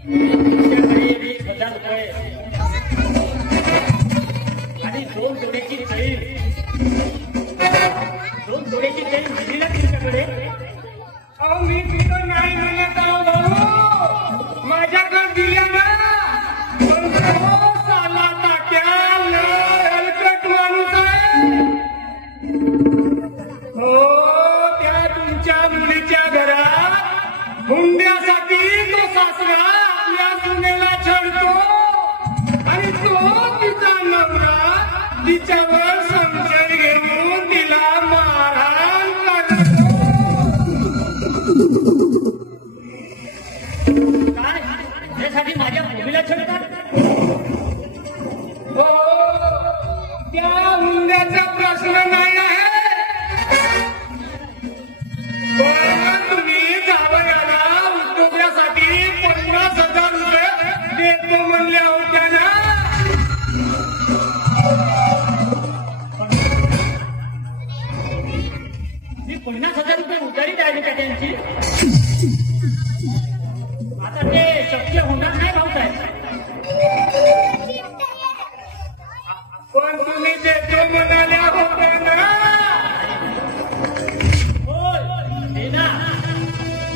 तुमच्याकडे 20,000 रुपये आणि 2 तोळ्याची चैन दिली ना तुमच्याकडे. अहो मी तिथं नाही म्हणत आहो भाऊ, माझ्याकडे दिल्या ना. पण तो साला तात्या हलकट माणूस आहे. हो त्या तुमच्या मुलीच्या घरात हुंड्यासाठी तो सासरा आपल्या सुनेला छळतो आणि तो तिचा नवरा तिच्यावर संशय घेऊन तिला मारहाण करतो. काय यासाठी माझ्या मुलीला छळतात? हो त्या हुंड्याचा प्रश्न नाही आहे. पण तुम्ही जावयाला उद्योगासाठी 50,000 रुपये देतो म्हणल्या होत्या ना. मी 50,000 रुपये उधारी द्यायची का त्यांची? आता ते शक्य होणार नाही भाऊसाहेब. पण तुम्ही देतो म्हणाल्या होत्या ना. होय ना,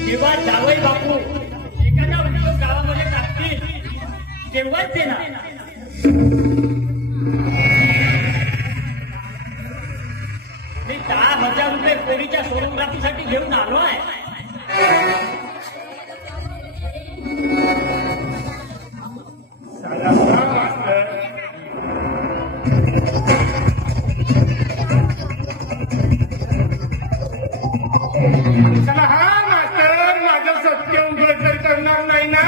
जेव्हा जावई बापू एखादा उद्योग गावामध्ये टाकतील तेव्हाच देणार. मी 10,000 रुपये पोरीच्या सोनोग्राफीसाठी घेऊन आलो आहे. चला हा मास्तर माझं सत्य उघड तर करणार नाही ना.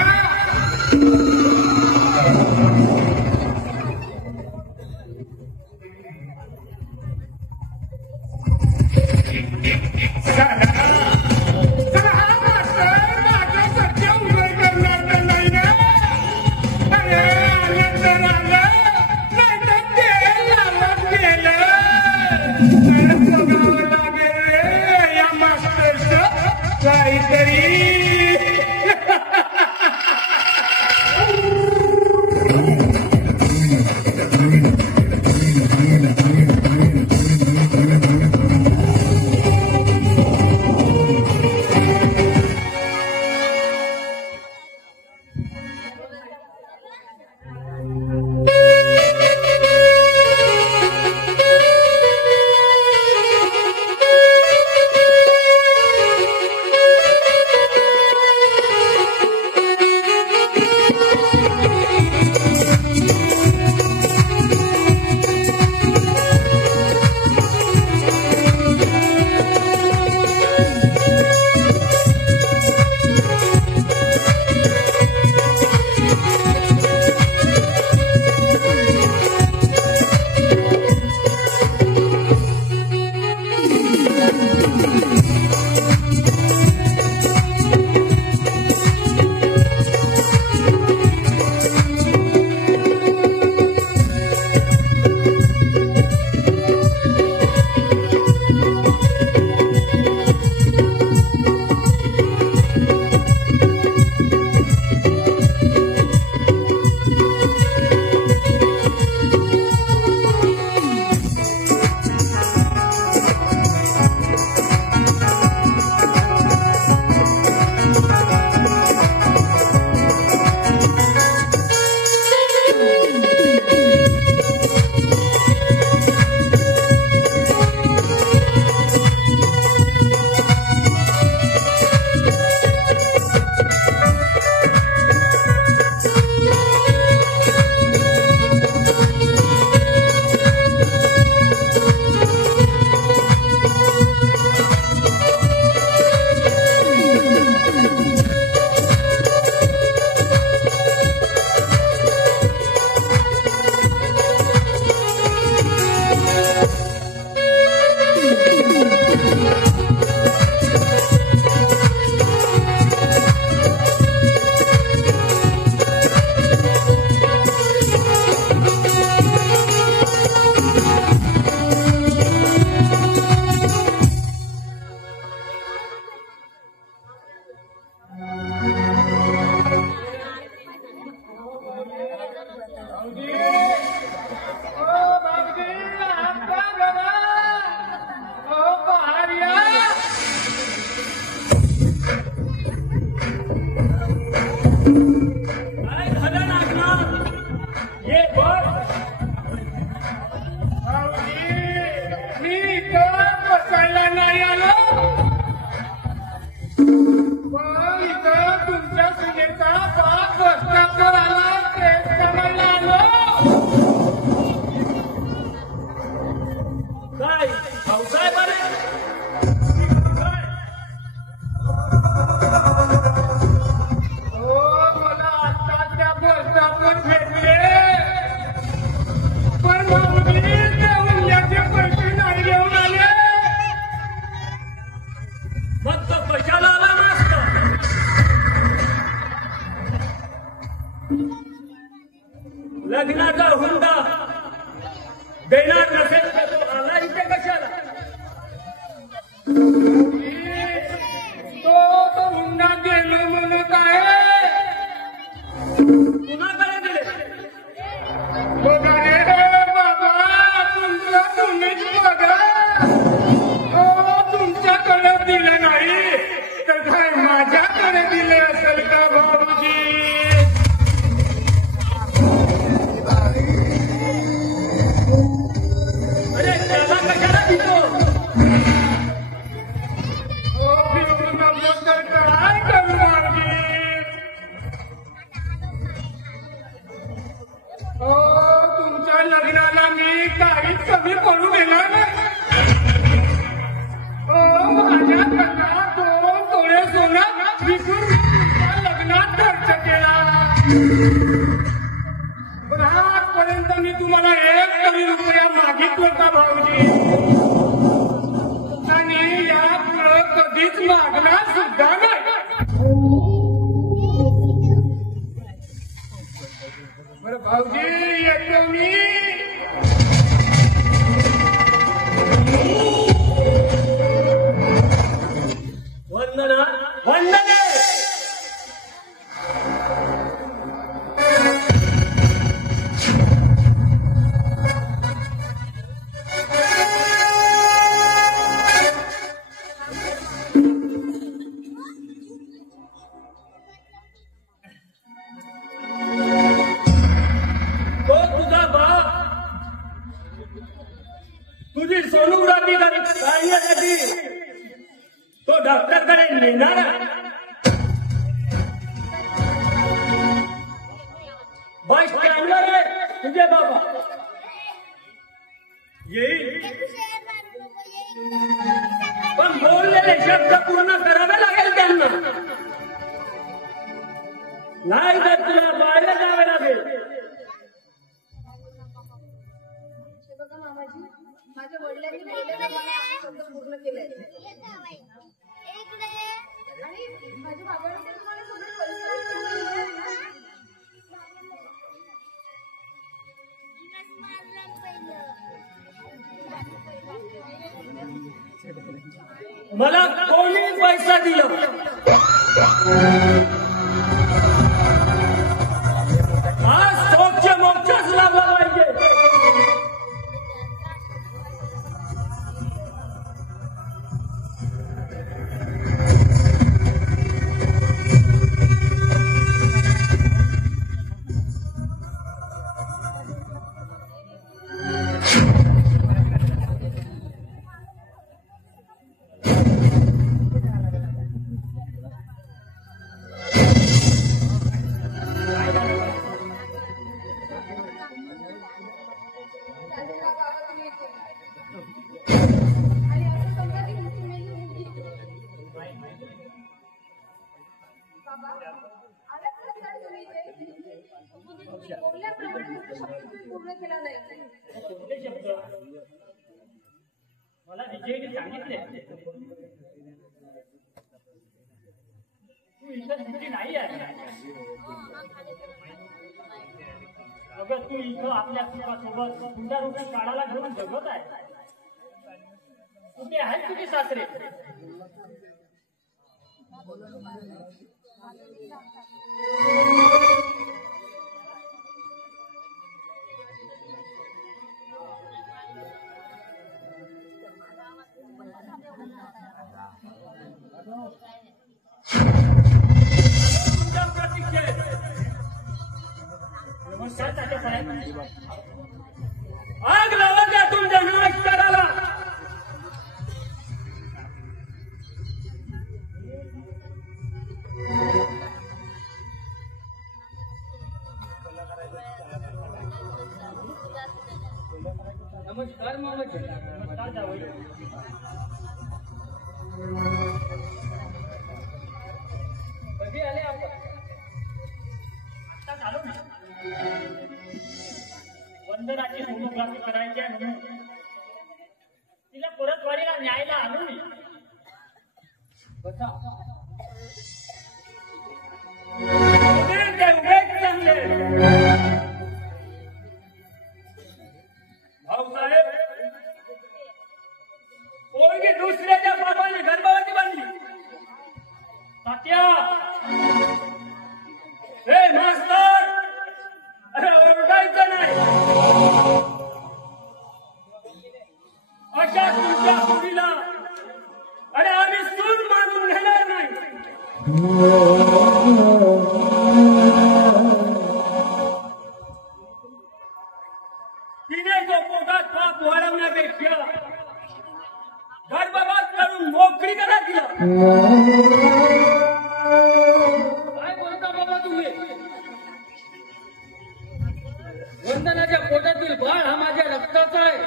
चला हा मास्तर माझं सत्य उघड करणार तर नाही ना. अरे आलं तर आलं, नाही तर ते लावत गेलं. बघावं लागेल रे या मास्टरचं काहीतरी. ये बस मी इथं बसायला नाही आलो, पण इथं तुमच्या सुनेचा बाप बसण्यावर आला तेच करायला आलो. काय भाऊसाहेब आले? हो, मला आता त्या बसण्यावर भेटले, पण भाऊजी ते उल्ल्याचे पैसे नाही घेऊन आले. मग तो कशाला आला नसता? लग्नाचा हुंडा देणार नसेल तर तो आला इथे कशाला? तो हुंडा गेलो म्हणत आहे. कुणाकडे दिले? बघा रे बाबा, तुमचं तुम्हीच बघा. हो, तुमच्याकडे दिलं नाही तर काय माझ्याकडे दिले असेल का भाऊजी? अरे त्याला कशाला दिलो? हो, फिरून नको तर काय करू भाऊजी? हो, तुमच्या लग्नाला मी काहीच कमी पडू देणार नाही. हो, माझ्याकडनं 2 तोळे सोनं विकून मी तुमच्या लग्नात खर्च केला. पण आजपर्यंत मी तुम्हाला 1 तरी रुपया मागितलं का भाऊजी? आणि यापुढे कधीच मागणार सुद्धा नाही. बरं भाऊजी, येतो मी. वंदना वंदने. तो तुझा बाप तुझी सोनोग्राफी काढण्यासाठी तो डॉक्टरकडे नेणार आहे. बस स्टँडवर आहे तुझे बाबा. येईल, पण बोललेले शब्द पूर्ण करावे लागेल त्यांना, नाही तर तुला बाहेर जावे लागेल. हे बघा मामाजी, माझ्या वडिलांनी बोलल्याप्रमाणे आपले शब्द पूर्ण केले आणि माझ्या बाबांनी तुम्हाला सगळे परिस्थिती मला कोणी पैसा दिला? आज सोक्ष मोक्षच लागला पाहिजे. आणि असं समजा की ही सुनेची मुलगी. बाबा, आता खरं काय सुनेचे? बोलल्याप्रमाणे तुमचा शब्द तुम्ही पूर्ण केला नाही. कुठले शब्द? मला विजयने सांगितले तू इथं सुट्टी नाही आहे. अगं तू इथं आपल्या सुखासोबत तुझ्या रूपी काळाला घेऊन जगत आहे. कुठे आहेत तुझे सासरे? नमस्कार तात्यासाहेब. आग लावा त्या तुमच्या नमस्काराला. नमस्कार मामाजी. नमस्कार जावई. कधी आले आपण? आत्ताच आलो ना. वंदनाची सोनोग्राफी करायची आहे म्हणून तिला परत वारीला न्यायला आलो मी. बसा. उभेच चांगले भाऊसाहेब. पोरगी दुसऱ्याच्या बाबाने गर्भवती बांधली. तात्या हे मास्तर, अरे ओरडायचं नाही. अशा तुमच्या मुलीला अरे आम्ही सून मानून घेणार नाही. तिने जो पोटात पाप वाढवण्यापेक्षा गर्भपात करून मोकळी करा तिला. काय बोलता बाबा तुम्ही? वंदनाच्या पोटातील बाळ हा माझ्या रक्ताचा आहे.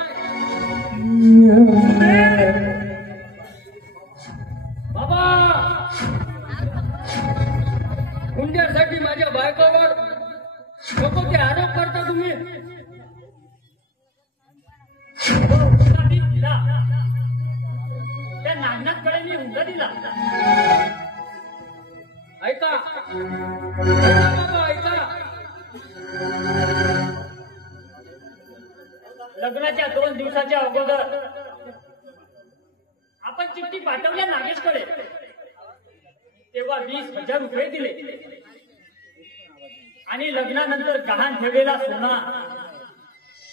बाबा, हुंड्यासाठी माझ्या बायकोवर नको ते आरोप करता तुम्ही. दिला त्या नागनाथकडे मी हुंडा दिला. ऐका बाबा, ऐका. लग्नाच्या 2 दिवसाच्या अगोदर आपण चिठ्ठी पाठवल्या नागेशकडे. तेव्हा 20,000 रुपये दिले आणि लग्नानंतर गहाण ठेवलेला सोना,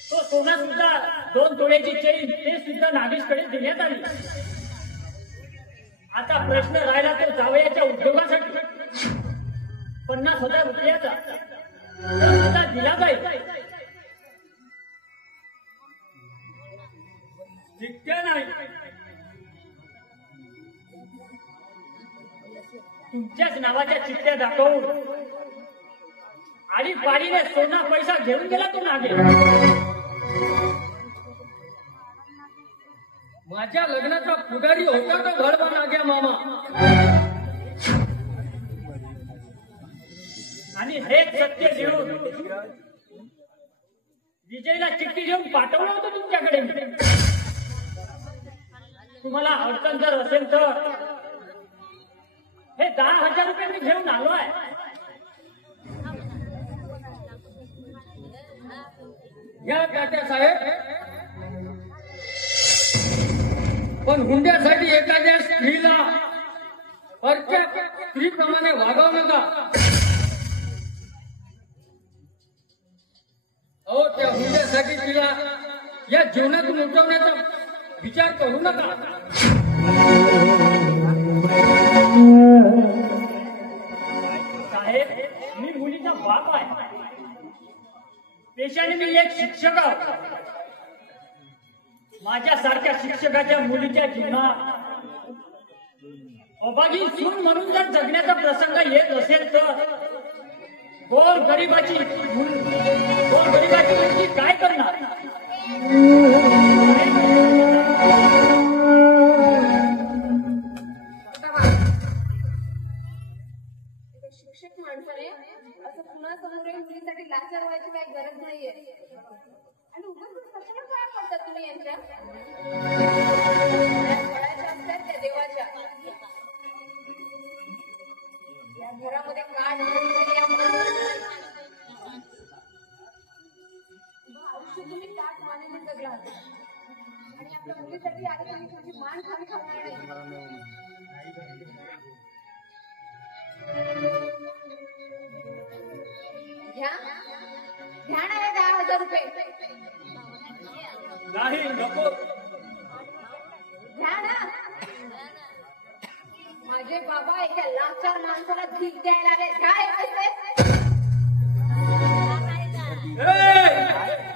तो सोना सुद्धा 2 तोळ्याची चेन, ते सुद्धा नागेशकडे देण्यात आली. आता प्रश्न राहिला तो जावयाच्या उद्योगासाठी 50,000 रुपयाचा. तो सुद्धा दिला जाईल. जितक्या नाही तुमच्याच नावाच्या चिठ्ठ्या दाखवून आणि पाडीने सोना पैसा घेऊन गेला तो नागे. माझ्या लग्नाचा पुढारी होता तो घडवा नाग्या मामा. आणि हेच सत्य घेऊन विजयला चिठ्ठी घेऊन पाठवलं होतं तुमच्याकडे. तुम्हाला अडचण जर असेल तर हे 10,000 रुपये मी घेऊन आलो आहे. या तात्या साहेब, पण हुंड्यासाठी एखाद्या स्त्रीला परक्या स्त्रीप्रमाणे वागवू नका. अहो, त्या हुंड्यासाठी तिला या जीवनातून उठवण्याचा विचार करू नका. साहेब, मी मुलीचा बाप आहे. पेशाने मी एक शिक्षक आहे. माझ्यासारख्या शिक्षकाच्या मुलीच्या जीवनात अभागी सून म्हणून जर जगण्याचा प्रसंग येत असेल तर गोरगरिबाची मुलगी काय करणार? शिक्षक माणसाने असं पुन्हा समोर मुलीसाठी लाचार व्हायची काही गरज नाहीये. आणि उगाच कशाला काय पडतात तुम्ही यांच्या? फळाच्या असतात त्या देवाच्या. या घरामध्ये काठ घातलेल्या या माणसाला आयुष्य तुम्ही काठ मानेने जगला आणि आपल्या मुलीसाठी आता तुम्ही तुमची मान खाली खाणार नाही. घ्या ना 10,000 रुपये. नाही, नको. घ्या ना. माझे बाबा एका लाचार माणसाला भीक द्यायला लागले. घ्या हे पैसे. आहे